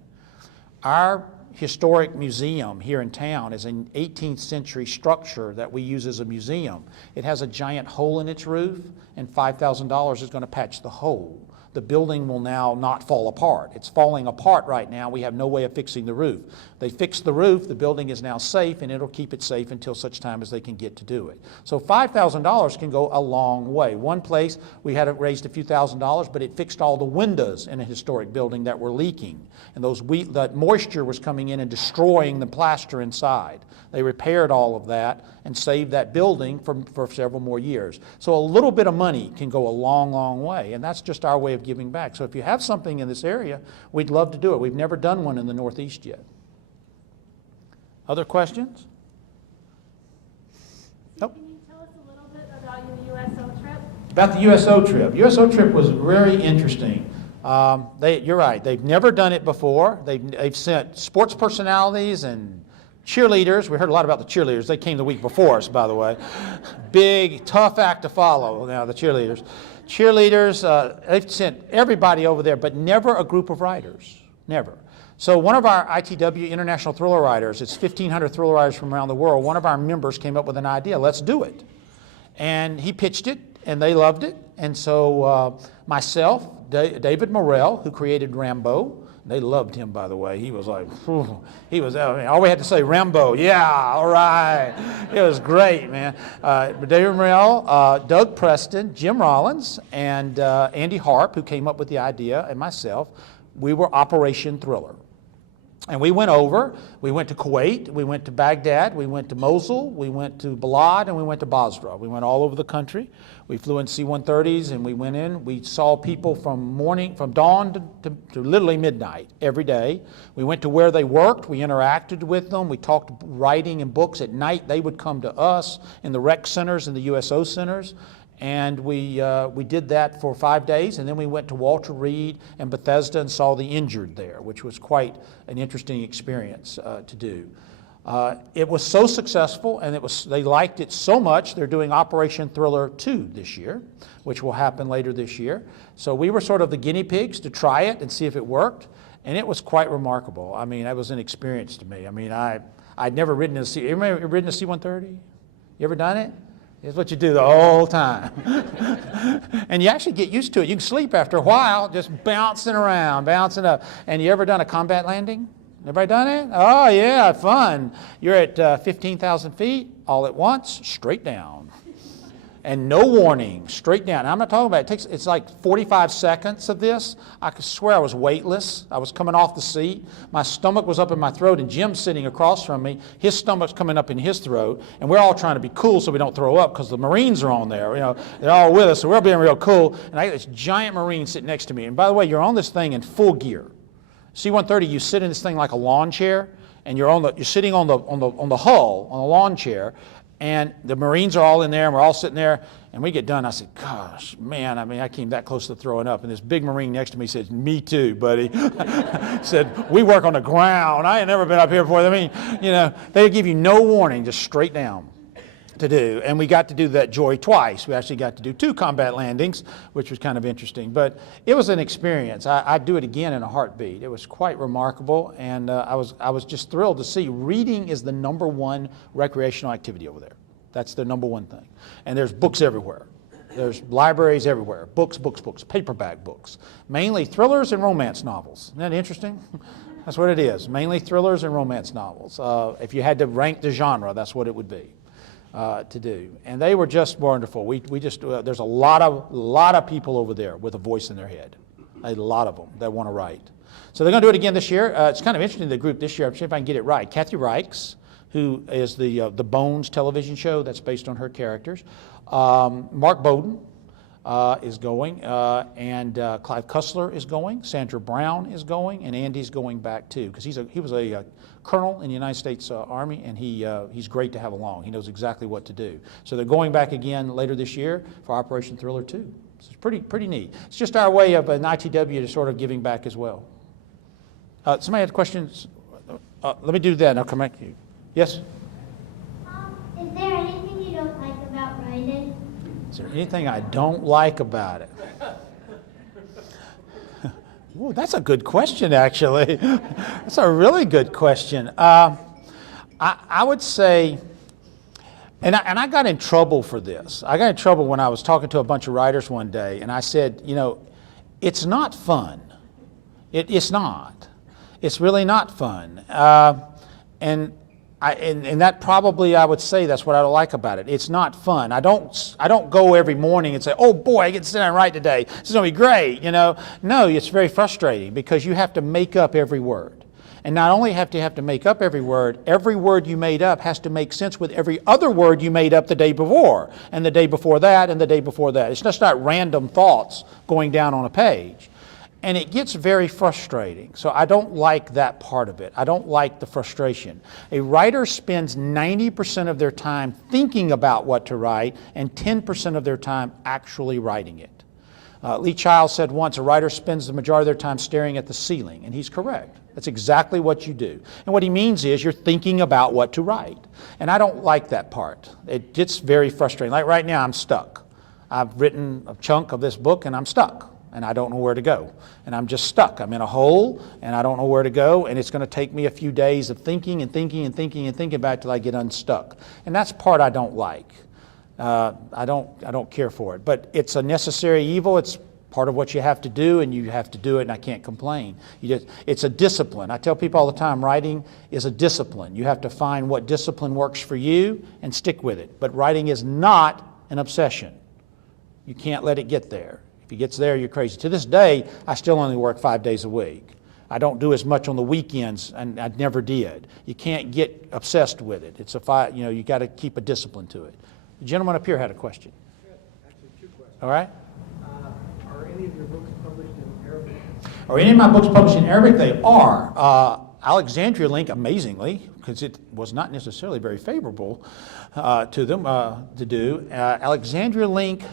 Our historic museum here in town is an 18th century structure that we use as a museum. It has a giant hole in its roof, and $5,000 is going to patch the hole. The building will now not fall apart. It's falling apart right now. We have no way of fixing the roof. They fixed the roof. The building is now safe, and it'll keep it safe until such time as they can get to do it. So $5,000 can go a long way. One place, we had it raised a few $1,000s, but it fixed all the windows in a historic building that were leaking. And that moisture was coming in and destroying the plaster inside. They repaired all of that and saved that building for several more years. So a little bit of money can go a long, long way, and that's just our way of giving back. So if you have something in this area, we'd love to do it. We've never done one in the Northeast yet. Other questions? Nope. Can you tell us a little bit about your USO trip? About the USO trip. USO trip was very interesting. You're right. They've never done it before. They've sent sports personalities and cheerleaders. We heard a lot about the cheerleaders. They came the week before us, by the way. Big, tough act to follow now, the cheerleaders. They've sent everybody over there, but never a group of writers. Never. So one of our ITW International Thriller Writers, it's 1,500 thriller writers from around the world, one of our members came up with an idea, let's do it. And he pitched it, and they loved it. And so myself, David Morrell, who created Rambo, they loved him, by the way. He was like, all we had to say, Rambo, yeah, all right. It was great, man. David Morrell, Doug Preston, Jim Rollins, and Andy Harp, who came up with the idea, and myself, we were Operation Thriller. And we went over, we went to Kuwait, we went to Baghdad, we went to Mosul, we went to Balad, and we went to Basra. We went all over the country. We flew in C-130s and we went in. We saw people from dawn to literally midnight every day. We went to where they worked. We interacted with them. We talked writing and books. At night, they would come to us in the rec centers and the USO centers. And we did that for 5 days, and then we went to Walter Reed and Bethesda and saw the injured there, which was quite an interesting experience to do. It was so successful, and they liked it so much, they're doing Operation Thriller 2 this year, which will happen later this year. So we were sort of the guinea pigs to try it and see if it worked, and it was quite remarkable. I mean, that was an experience to me. I mean, I'd never ridden a C. You ever ridden a C-130? You ever done it? It's what you do the whole time. And you actually get used to it. You can sleep after a while, just bouncing around, bouncing up. And you ever done a combat landing? Everybody done it? Oh, yeah, fun. You're at 15,000 feet, all at once, straight down. And no warning, straight down. Now, I'm not talking about it. It's like 45 seconds of this. I could swear I was weightless. I was coming off the seat. My stomach was up in my throat, and Jim's sitting across from me. His stomach's coming up in his throat, and we're all trying to be cool so we don't throw up because the Marines are on there. You know, they're all with us, so we're being real cool. And I got this giant Marine sitting next to me. And by the way, you're on this thing in full gear. C-130, you sit in this thing like a lawn chair, and you're sitting on the hull on a lawn chair. And the Marines are all in there, and we're all sitting there, and we get done. I said, gosh, man, I mean, I came that close to throwing up. And this big Marine next to me said, me too, buddy. Said, we work on the ground. I ain't never been up here before. I mean, you know, they give you no warning, just straight down to do. And we got to do that joy twice. We actually got to do 2 combat landings, which was kind of interesting. But it was an experience. I'd do it again in a heartbeat. It was quite remarkable, and I was just thrilled to see reading is the #1 recreational activity over there. That's the #1 thing. And there's books everywhere. There's libraries everywhere. Books, paperback books. Mainly thrillers and romance novels. Isn't that interesting? That's what it is. Mainly thrillers and romance novels. If you had to rank the genre, that's what it would be. To do, and they were just wonderful. We just there's a lot of people over there with a voice in their head, a lot of them that want to write. So they're going to do it again this year. It's kind of interesting. The group this year, I'm sure if I can get it right. Kathy Reichs, who is the Bones television show that's based on her characters. Mark Bowden, is going, and Clive Cussler is going, Sandra Brown is going, and Andy's going back too, because he was a colonel in the United States Army, and he's great to have along. He knows exactly what to do. So they're going back again later this year for Operation Thriller 2. So it's pretty neat. It's just our way of an ITW to sort of giving back as well. Somebody had questions? Let me do that and I'll come back to you. Yes? Is there anything you don't like about writing? Is there anything I don't like about it? Ooh, that's a good question, actually. That's a really good question. I would say, and I got in trouble for this. I got in trouble when I was talking to a bunch of writers one day, and I said, you know, it's not fun. It's not. It's really not fun. And that probably, I would say, that's what I don't like about it. It's not fun. I don't go every morning and say, oh boy, I get to sit down and write today. This is going to be great, you know. No, it's very frustrating because you have to make up every word. And not only have to make up every word you made up has to make sense with every other word you made up the day before, and the day before that, and the day before that. It's just not random thoughts going down on a page. And it gets very frustrating. So I don't like that part of it. I don't like the frustration. A writer spends 90% of their time thinking about what to write and 10% of their time actually writing it. Lee Child said once, a writer spends the majority of their time staring at the ceiling, and he's correct. That's exactly what you do. And what he means is you're thinking about what to write. And I don't like that part. It gets very frustrating. Like right now, I'm stuck. I've written a chunk of this book, and I'm stuck. And I don't know where to go. And I'm just stuck. I'm in a hole, and I don't know where to go, and it's going to take me a few days of thinking and thinking and thinking and thinking about it till I get unstuck. And that's part I don't like. I don't care for it. But it's a necessary evil. It's part of what you have to do, and you have to do it, and I can't complain. It's a discipline. I tell people all the time, writing is a discipline. You have to find what discipline works for you and stick with it. But writing is not an obsession. You can't let it get there. If it gets there, you're crazy. To this day, I still only work 5 days a week. I don't do as much on the weekends, and I never did. You can't get obsessed with it. It's you got to keep a discipline to it. The gentleman up here had a question. Actually, 2 questions. All right. Are any of your books published in Arabic? Are any of my books published in Arabic? They are. Alexandria Link, amazingly, because it was not necessarily very favorable to them to do. Alexandria Link,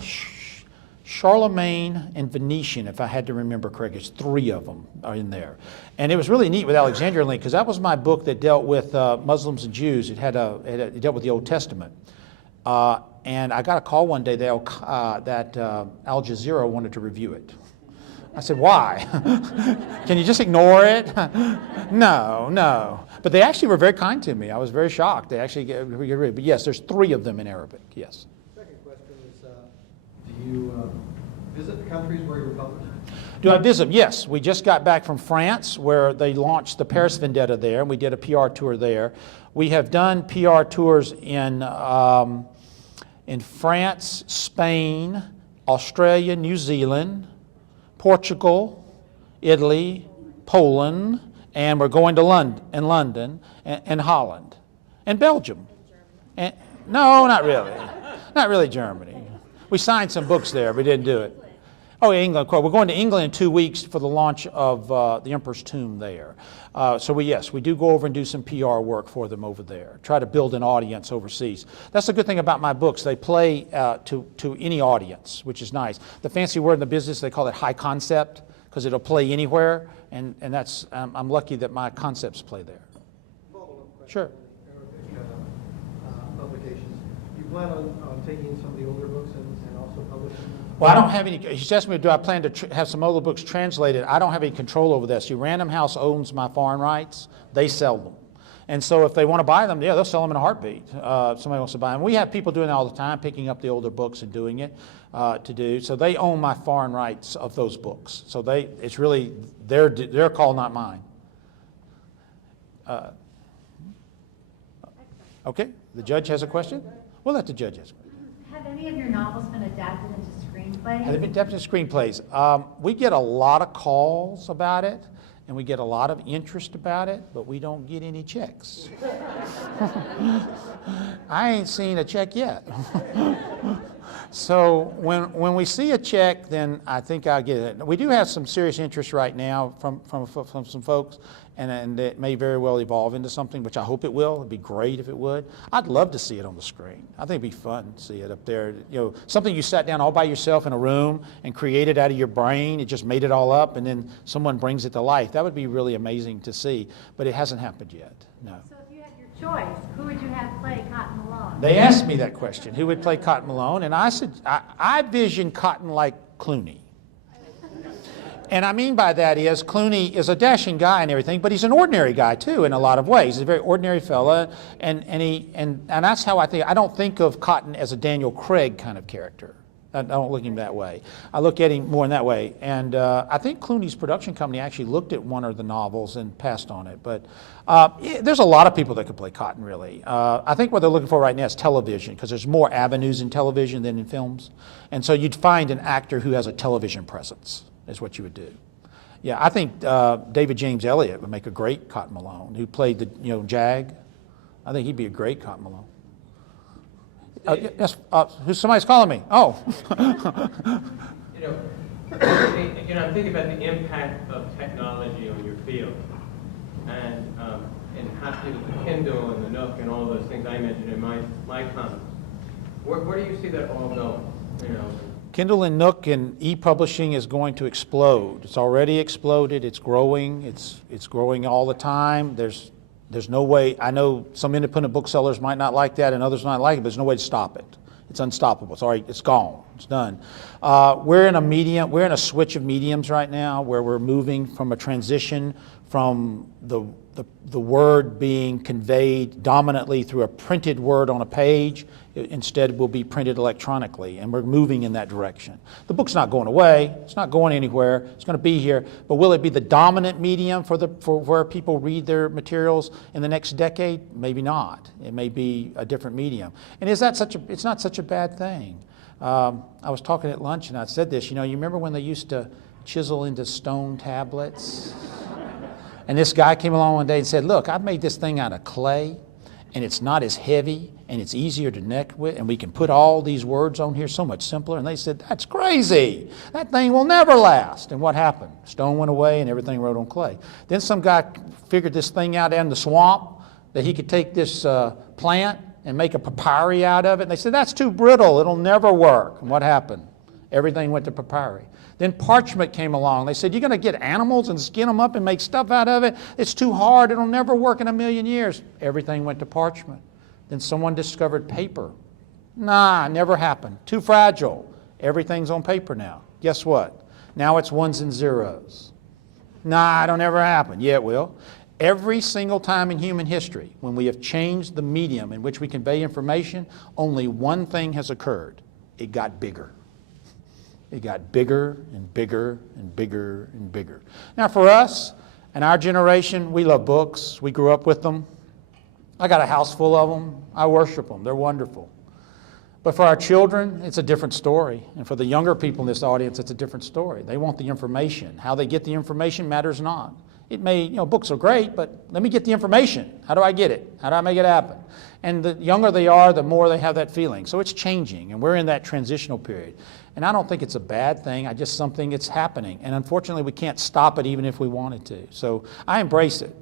Charlemagne, and Venetian, if I had to remember correctly. It's 3 of them are in there. And it was really neat with Alexandria Link, because that was my book that dealt with Muslims and Jews. It dealt with the Old Testament. And I got a call one day that Al Jazeera wanted to review it. I said, why? Can you just ignore it? No. But they actually were very kind to me. I was very shocked. They actually but yes, there's 3 of them in Arabic, yes. Second question is, do you visit the countries where you're published? Do I visit? Yes. We just got back from France, where they launched the Paris Vendetta there, and we did a PR tour there. We have done PR tours in France, Spain, Australia, New Zealand, Portugal, Italy, Poland, and we're going to London, and Holland, and Belgium. And, no, not really. Not really Germany. We signed some books there, but we didn't do it. Oh, yeah, England. We're going to England in 2 weeks for the launch of the Empress Tomb there. So we do go over and do some PR work for them over there. Try to build an audience overseas. That's the good thing about my books. They play to any audience, which is nice. The fancy word in the business, they call it high concept, because it'll play anywhere. And that's I'm lucky that my concepts play there. Follow-up question. Sure. Arabic publications. You plan on taking some of the older books and also publishing them? Well, I don't have any. He's asked me, do I plan to have some older books translated? I don't have any control over this. Random House owns my foreign rights. They sell them. And so if they want to buy them, yeah, they'll sell them in a heartbeat. Somebody wants to buy them. We have people doing that all the time, picking up the older books and doing it to do. So they own my foreign rights of those books. So it's really their call, not mine. Okay, the judge has a question? We'll let the judge ask a question. Have any of your novels been adapted into screenplays? Have they been adapted into screenplays? We get a lot of calls about it, and we get a lot of interest about it, but we don't get any checks. I ain't seen a check yet. So when we see a check, then I think I'll get it. We do have some serious interest right now from some folks, and it may very well evolve into something, which I hope it will. It'd be great if it would. I'd love to see it on the screen. I think it'd be fun to see it up there. You know, something you sat down all by yourself in a room and created out of your brain. It just made it all up, and then someone brings it to life. That would be really amazing to see, but it hasn't happened yet. No. So if you had your choice, who would you have play Cotton Malone? They asked me that question, who would play Cotton Malone, and I said, I vision Cotton like Clooney. And I mean by that is Clooney is a dashing guy and everything, but he's an ordinary guy too in a lot of ways. He's a very ordinary fella, and that's how I think. I don't think of Cotton as a Daniel Craig kind of character. I don't look at him that way. I look at him more in that way. And I think Clooney's production company actually looked at one of the novels and passed on it. But there's a lot of people that could play Cotton, really. I think what they're looking for right now is television, because there's more avenues in television than in films. And so you'd find an actor who has a television presence, is what you would do. Yeah, I think David James Elliott would make a great Cotton Malone, who played the Jag. I think he'd be a great Cotton Malone. Yes, somebody's calling me. Oh. I'm thinking about the impact of technology on your field, and how the Kindle and the Nook and all those things I mentioned in my comments. Where do you see that all going? Kindle and Nook and e-publishing is going to explode. It's already exploded. It's growing. It's growing all the time. There's no way. I know some independent booksellers might not like that and others might like it, but there's no way to stop it. It's unstoppable. It's already, it's gone. It's done. We're in a medium. We're in a switch of mediums right now where we're moving from a transition from the word being conveyed dominantly through a printed word on a page. Instead will be printed electronically, and we're moving in that direction. The book's not going away. It's not going anywhere. It's going to be here. But will it be the dominant medium for where people read their materials in the next decade? Maybe not. It may be a different medium. And it's not such a bad thing. I was talking at lunch, and I said this. You remember when they used to chisel into stone tablets? And this guy came along one day and said, look, I've made this thing out of clay, and it's not as heavy, and it's easier to connect with, and we can put all these words on here so much simpler. And they said, that's crazy. That thing will never last. And what happened? Stone went away, and everything wrote on clay. Then some guy figured this thing out in the swamp, that he could take this plant and make a papyri out of it. And they said, that's too brittle. It'll never work. And what happened? Everything went to papyri. Then parchment came along. They said, you're going to get animals and skin them up and make stuff out of it? It's too hard. It'll never work in a million years. Everything went to parchment. Then someone discovered paper. Nah, never happened. Too fragile. Everything's on paper now. Guess what? Now it's ones and zeros. Nah, it'll never happen. Yeah, it will. Every single time in human history, when we have changed the medium in which we convey information, only one thing has occurred. It got bigger. It got bigger and bigger and bigger and bigger. Now for us and our generation, we love books. We grew up with them. I got a house full of them. I worship them. They're wonderful. But for our children, it's a different story. And for the younger people in this audience, it's a different story. They want the information. How they get the information matters not. It may, books are great, but let me get the information. How do I get it? How do I make it happen? And the younger they are, the more they have that feeling. So it's changing, and we're in that transitional period. And I don't think it's a bad thing. I just something that's happening. And unfortunately, we can't stop it even if we wanted to. So I embrace it.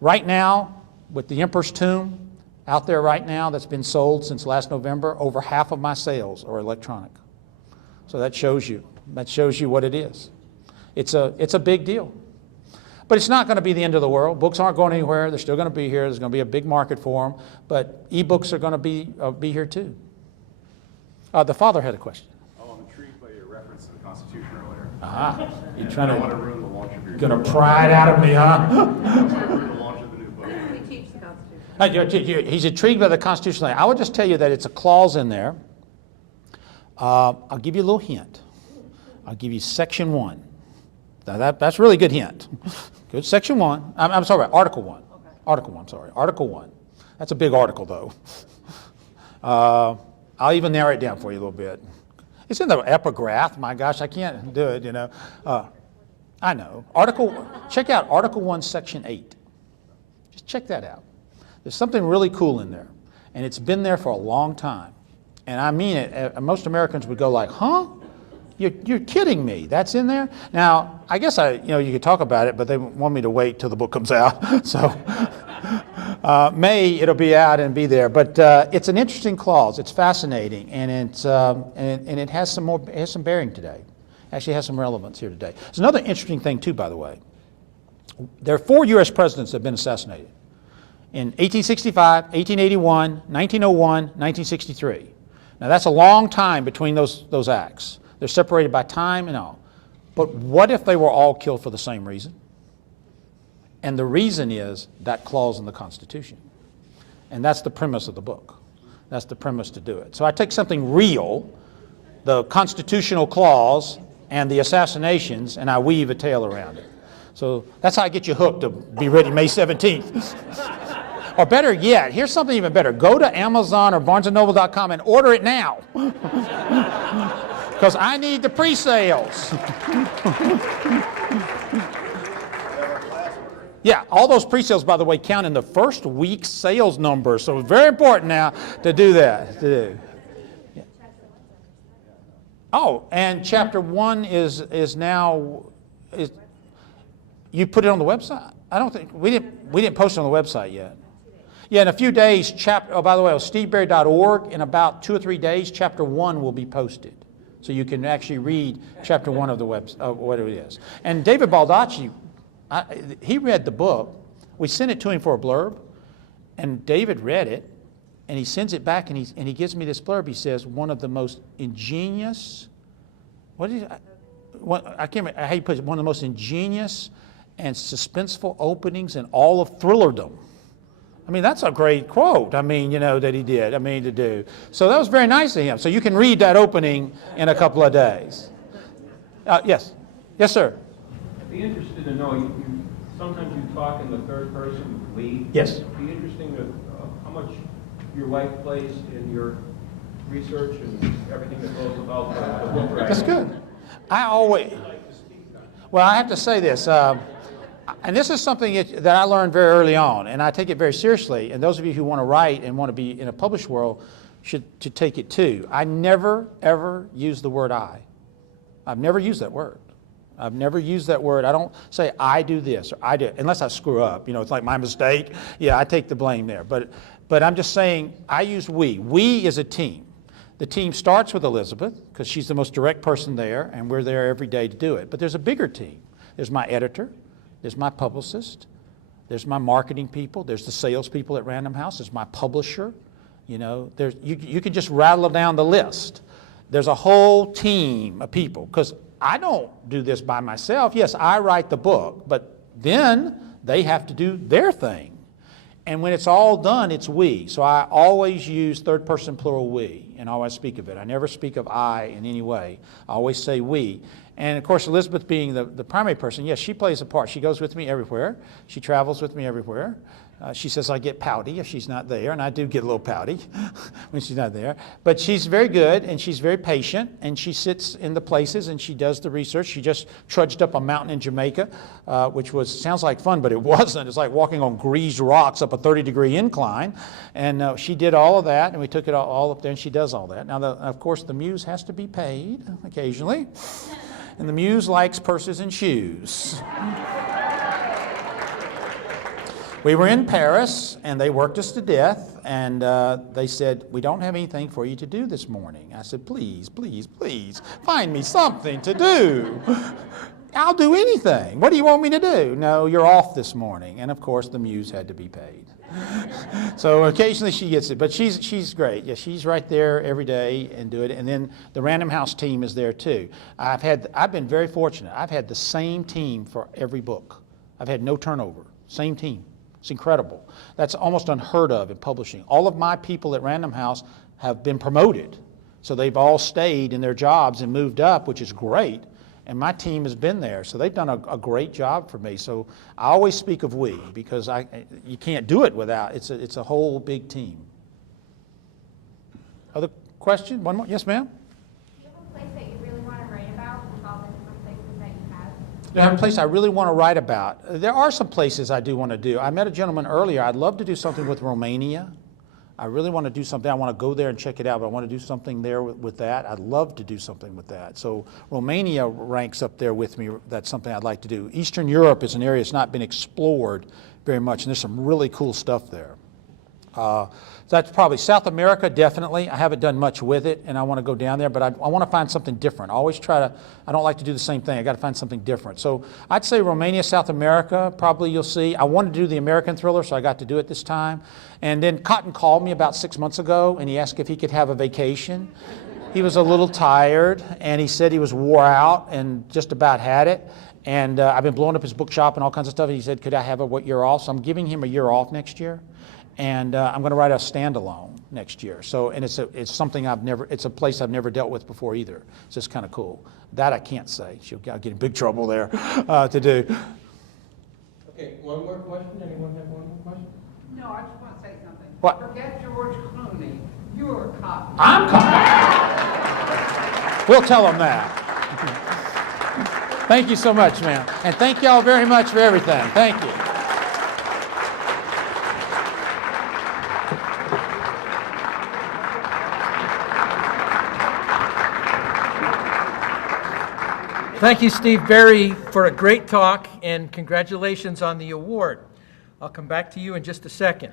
Right now, with the Empress Tomb out there right now that's been sold since last November, over half of my sales are electronic. So that shows you what it is. It's a big deal. But it's not going to be the end of the world. Books aren't going anywhere. They're still going to be here. There's going to be a big market for them. But e-books are going to be here too. The father had a question. Oh, I'm intrigued by your reference to the Constitution earlier. You're trying to, I want to ruin the launch of your going to pry it out of me, huh? I want to ruin the launch of the new book. We teach the Constitution. He's intrigued by the Constitution. I would just tell you that it's a clause in there. I'll give you a little hint. I'll give you section 1. Now that's a really good hint. Good, section 1. I'm sorry, article 1. Okay. Article 1, sorry. Article 1. That's a big article, though. I'll even narrow it down for you a little bit. It's in the epigraph. My gosh, I can't do it, I know. Check out Article 1, Section 8. Just check that out. There's something really cool in there, and it's been there for a long time. And I mean it. Most Americans would go like, huh? You're kidding me. That's in there? Now, I guess you could talk about it, but they want me to wait till the book comes out. So May, it'll be out and be there. But it's an interesting clause. It's fascinating, and it has some bearing today. Actually has some relevance here today. There's another interesting thing too, by the way. There are 4 U.S. presidents that have been assassinated. In 1865, 1881, 1901, 1963. Now that's a long time between those acts. They're separated by time and all. But what if they were all killed for the same reason? And the reason is that clause in the Constitution. And that's the premise of the book. That's the premise to do it. So I take something real, the constitutional clause and the assassinations, and I weave a tale around it. So that's how I get you hooked to be ready May 17th. Or better yet, here's something even better. Go to Amazon or BarnesandNoble.com and order it now. Because I need the pre-sales. Yeah, all those pre-sales, by the way, count in the first week's sales numbers. So it's very important now to do that. Yeah. Oh, and chapter 1 is now... You put it on the website? I don't think... We didn't post it on the website yet. Yeah, in a few days, by the way, on steveberry.org, in about 2 or 3 days, chapter 1 will be posted. So you can actually read chapter 1 of the what it is. And David Baldacci, he read the book. We sent it to him for a blurb, and David read it, and he sends it back, and he gives me this blurb. He says, one of the most ingenious, I can't remember how he puts it, one of the most ingenious and suspenseful openings in all of thrillerdom. I mean, that's a great quote, that he did, to do. So that was very nice of him. So you can read that opening in a couple of days. Yes. Yes, sir. I'd be interested to know, sometimes you talk in the third person, we. Yes. It'd be interesting to how much your wife plays in your research and everything that goes about the book writing. That's good. I have to say this. And this is something that I learned very early on, and I take it very seriously. And those of you who want to write and want to be in a published world should take it too. I never, ever use the word I. I've never used that word. I've never used that word. I don't say I do this or I do, unless I screw up. It's like my mistake. Yeah, I take the blame there. But I'm just saying I use we. We is a team. The team starts with Elizabeth because she's the most direct person there, and we're there every day to do it. But there's a bigger team. There's my editor. There's my publicist, there's my marketing people, there's the salespeople at Random House, there's my publisher. You can just rattle down the list. There's a whole team of people, because I don't do this by myself. Yes, I write the book, but then they have to do their thing. And when it's all done, it's we. So I always use third person plural we, and always speak of it. I never speak of I in any way. I always say we. And of course, Elizabeth being the primary person, yes, she plays a part. She goes with me everywhere. She travels with me everywhere. She says I get pouty if she's not there, and I do get a little pouty when she's not there. But she's very good, and she's very patient, and she sits in the places, and she does the research. She just trudged up a mountain in Jamaica, which sounds like fun, but it wasn't. It's like walking on greased rocks up a 30-degree incline. And she did all of that, and we took it all up there, and she does all that. Now, of course, the muse has to be paid occasionally. And the muse likes purses and shoes. We were in Paris, and they worked us to death, and they said, we don't have anything for you to do this morning. I said, please, please, please, find me something to do. I'll do anything. What do you want me to do? No, you're off this morning. And of course, the muse had to be paid. So occasionally she gets it, but she's great. Yeah, she's right there every day and do it. And then the Random House team is there too. I've been very fortunate. I've had the same team for every book. I've had no turnover. Same team. It's incredible. That's almost unheard of in publishing. All of my people at Random House have been promoted. So they've all stayed in their jobs and moved up, which is great. And my team has been there, so they've done a great job for me. So I always speak of we, because you can't do it without. It's a whole big team. Other question? One more? Yes, ma'am? Do you have a place that you really want to write about with all the different places that you have? Do I have a place I really want to write about? There are some places I do want to do. I met a gentleman earlier. I'd love to do something with Romania. I really want to do something. I want to go there and check it out, but I want to do something there with that. I'd love to do something with that. So Romania ranks up there with me. That's something I'd like to do. Eastern Europe is an area that's not been explored very much, and there's some really cool stuff there. So that's probably South America, definitely. I haven't done much with it, and I want to go down there, but I want to find something different. I always try to, I don't like to do the same thing. I got to find something different. So I'd say Romania, South America, probably you'll see. I wanted to do the American Thriller, so I got to do it this time. And then Cotton called me about 6 months ago, and he asked if he could have a vacation. He was a little tired, and he said he was wore out and just about had it. And I've been blowing up his bookshop and all kinds of stuff. And he said, could I have a year off? So I'm giving him a year off next year. And I'm going to write a standalone next year. So, and it's something it's a place I've never dealt with before either. It's just kind of cool. That I can't say. I'll get in big trouble there to do. Okay, one more question. Anyone have one more question? No, I just want to say something. What? Forget George Clooney. You're a cop. I'm coming. We'll tell him that. Thank you so much, ma'am. And thank y'all very much for everything. Thank you. Thank you, Steve Berry, for a great talk, and congratulations on the award. I'll come back to you in just a second.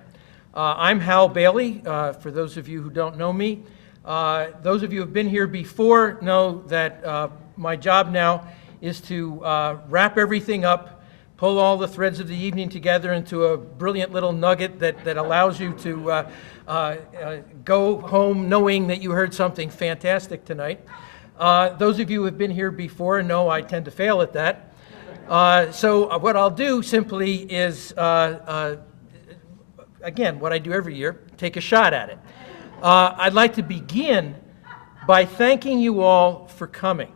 I'm Hal Bailey, for those of you who don't know me. Those of you who have been here before know that my job now is to wrap everything up, pull all the threads of the evening together into a brilliant little nugget that allows you to go home knowing that you heard something fantastic tonight. Those of you who have been here before know I tend to fail at that. So what I'll do simply is, again, what I do every year, take a shot at it. I'd like to begin by thanking you all for coming.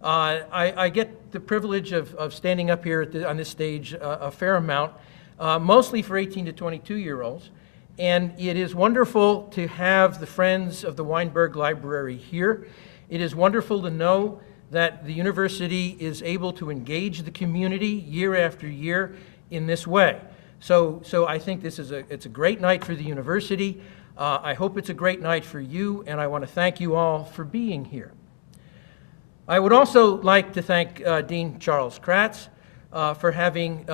I get the privilege of standing up here on this stage a fair amount, mostly for 18 to 22-year-olds. And it is wonderful to have the friends of the Weinberg Library here. It is wonderful to know that the university is able to engage the community year after year in this way. So I think it's a great night for the university. I hope it's a great night for you, and I want to thank you all for being here. I would also like to thank Dean Charles Kratz for having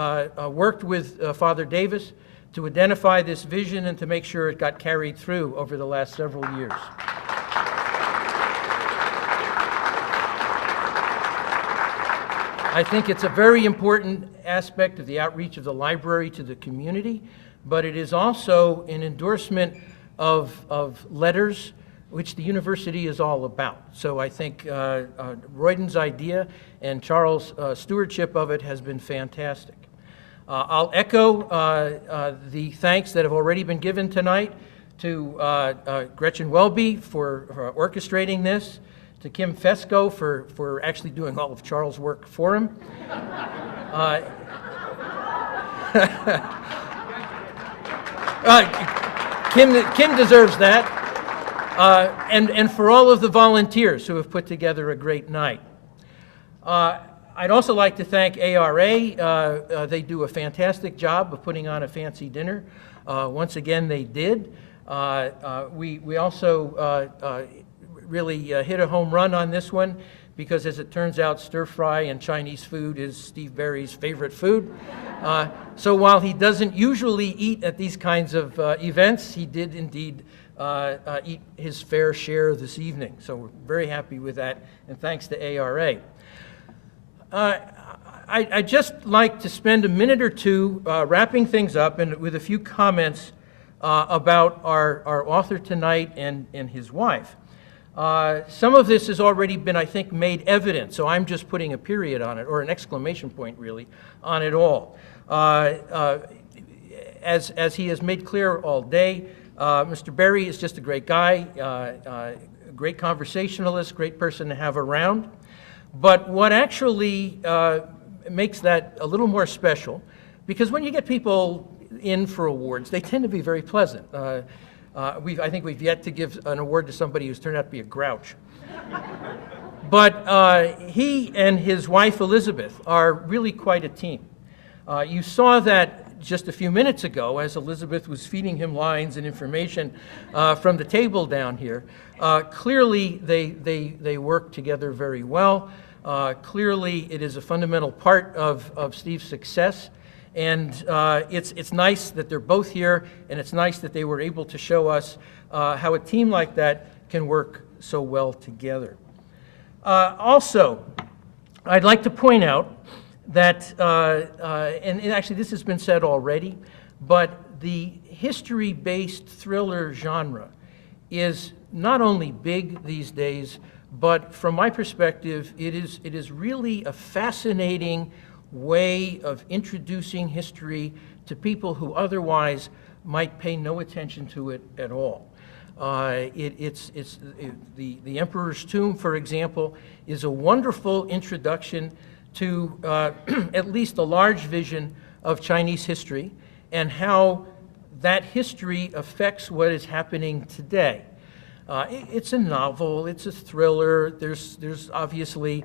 worked with Father Davis to identify this vision and to make sure it got carried through over the last several years. I think it's a very important aspect of the outreach of the library to the community, but it is also an endorsement of letters, which the university is all about. So I think Royden's idea and Charles' stewardship of it has been fantastic. I'll echo the thanks that have already been given tonight to Gretchen Welby for orchestrating this, to Kim Fesco for actually doing all of Charles' work for him. Kim deserves that. And for all of the volunteers who have put together a great night. I'd also like to thank ARA. They do a fantastic job of putting on a fancy dinner. Once again, they did. We also really hit a home run on this one because, as it turns out, stir fry and Chinese food is Steve Berry's favorite food. So while he doesn't usually eat at these kinds of events, he did indeed eat his fair share this evening. So we're very happy with that, and thanks to ARA. I'd just like to spend a minute or two wrapping things up and with a few comments about our author tonight and his wife. Some of this has already been, I think, made evident, so I'm just putting a period on it, or an exclamation point, really, on it all. As he has made clear all day, Mr. Berry is just a great guy, a great conversationalist, great person to have around. But what actually makes that a little more special, because when you get people in for awards, they tend to be very pleasant. I think we've yet to give an award to somebody who's turned out to be a grouch. But he and his wife Elizabeth are really quite a team. You saw that just a few minutes ago, as Elizabeth was feeding him lines and information from the table down here. Clearly, they work together very well. Clearly, it is a fundamental part of Steve's success. And it's nice that they're both here, and it's nice that they were able to show us how a team like that can work so well together. Also, I'd like to point out that, and actually this has been said already, but the history-based thriller genre is not only big these days, but from my perspective, it is really a fascinating way of introducing history to people who otherwise might pay no attention to it at all. The Emperor's Tomb, for example, is a wonderful introduction to at least a large vision of Chinese history and how that history affects what is happening today. It's a novel, it's a thriller, there's obviously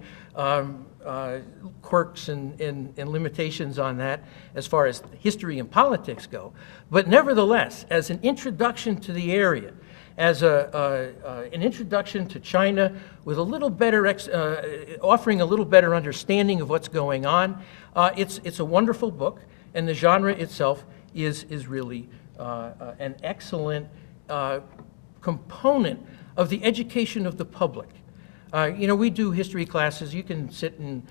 quirks and limitations on that as far as history and politics go. But nevertheless, as an introduction to the area, as an introduction to China with a little better, offering a little better understanding of what's going on, it's a wonderful book, and the genre itself is really an excellent component of the education of the public. You know, we do history classes. You can sit in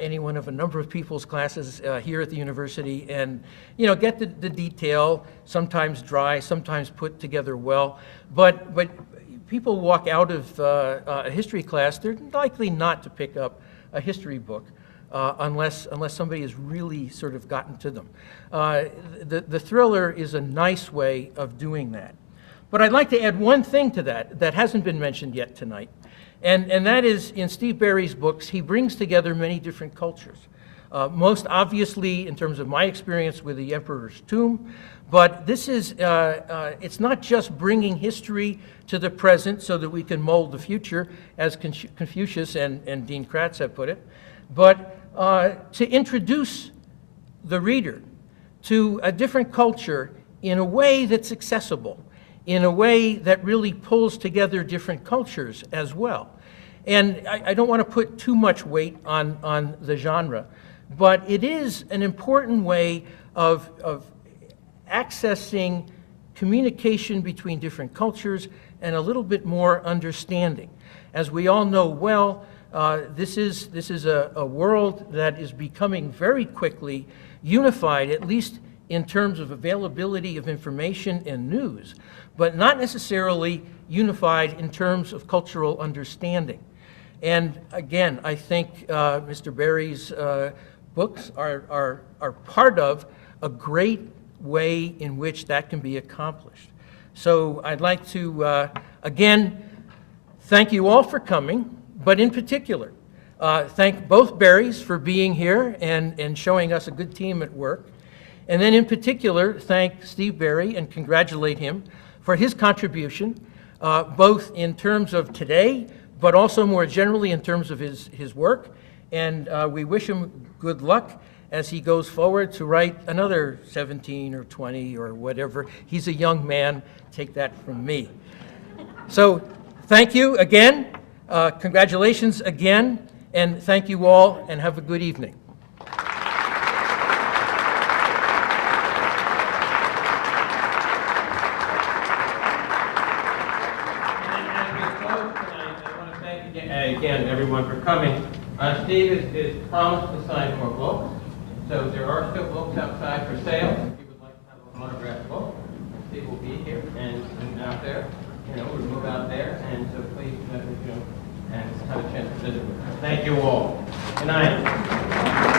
any one of a number of people's classes here at the university and, you know, get the detail, sometimes dry, sometimes put together well. But people walk out of a history class, they're likely not to pick up a history book unless somebody has really sort of gotten to them. The thriller is a nice way of doing that. But I'd like to add one thing to that hasn't been mentioned yet tonight. And that is, in Steve Berry's books, he brings together many different cultures. Most obviously, in terms of my experience with the Emperor's Tomb, but this is, it's not just bringing history to the present so that we can mold the future, as Confucius and Dean Kratz have put it, but to introduce the reader to a different culture in a way that's accessible, in a way that really pulls together different cultures as well. And I don't want to put too much weight on the genre, but it is an important way of accessing communication between different cultures and a little bit more understanding. As we all know well, this is a world that is becoming very quickly unified, at least in terms of availability of information and news, but not necessarily unified in terms of cultural understanding. And again, I think Mr. Berry's books are part of a great way in which that can be accomplished. So I'd like to, again, thank you all for coming, but in particular, thank both Berrys for being here and showing us a good team at work. And then in particular, thank Steve Berry and congratulate him for his contribution, both in terms of today, but also more generally in terms of his work. And we wish him good luck as he goes forward to write another 17 or 20 or whatever. He's a young man, take that from me. So thank you again, congratulations again, and thank you all, and have a good evening. Again, everyone for coming. Steve is promised to sign more books, so there are still books outside for sale. If you would like to have an autographed book, Steve will be here and out there. You know, we'll move out there, and so please, you know, and have a chance to visit with us. Thank you all. Good night.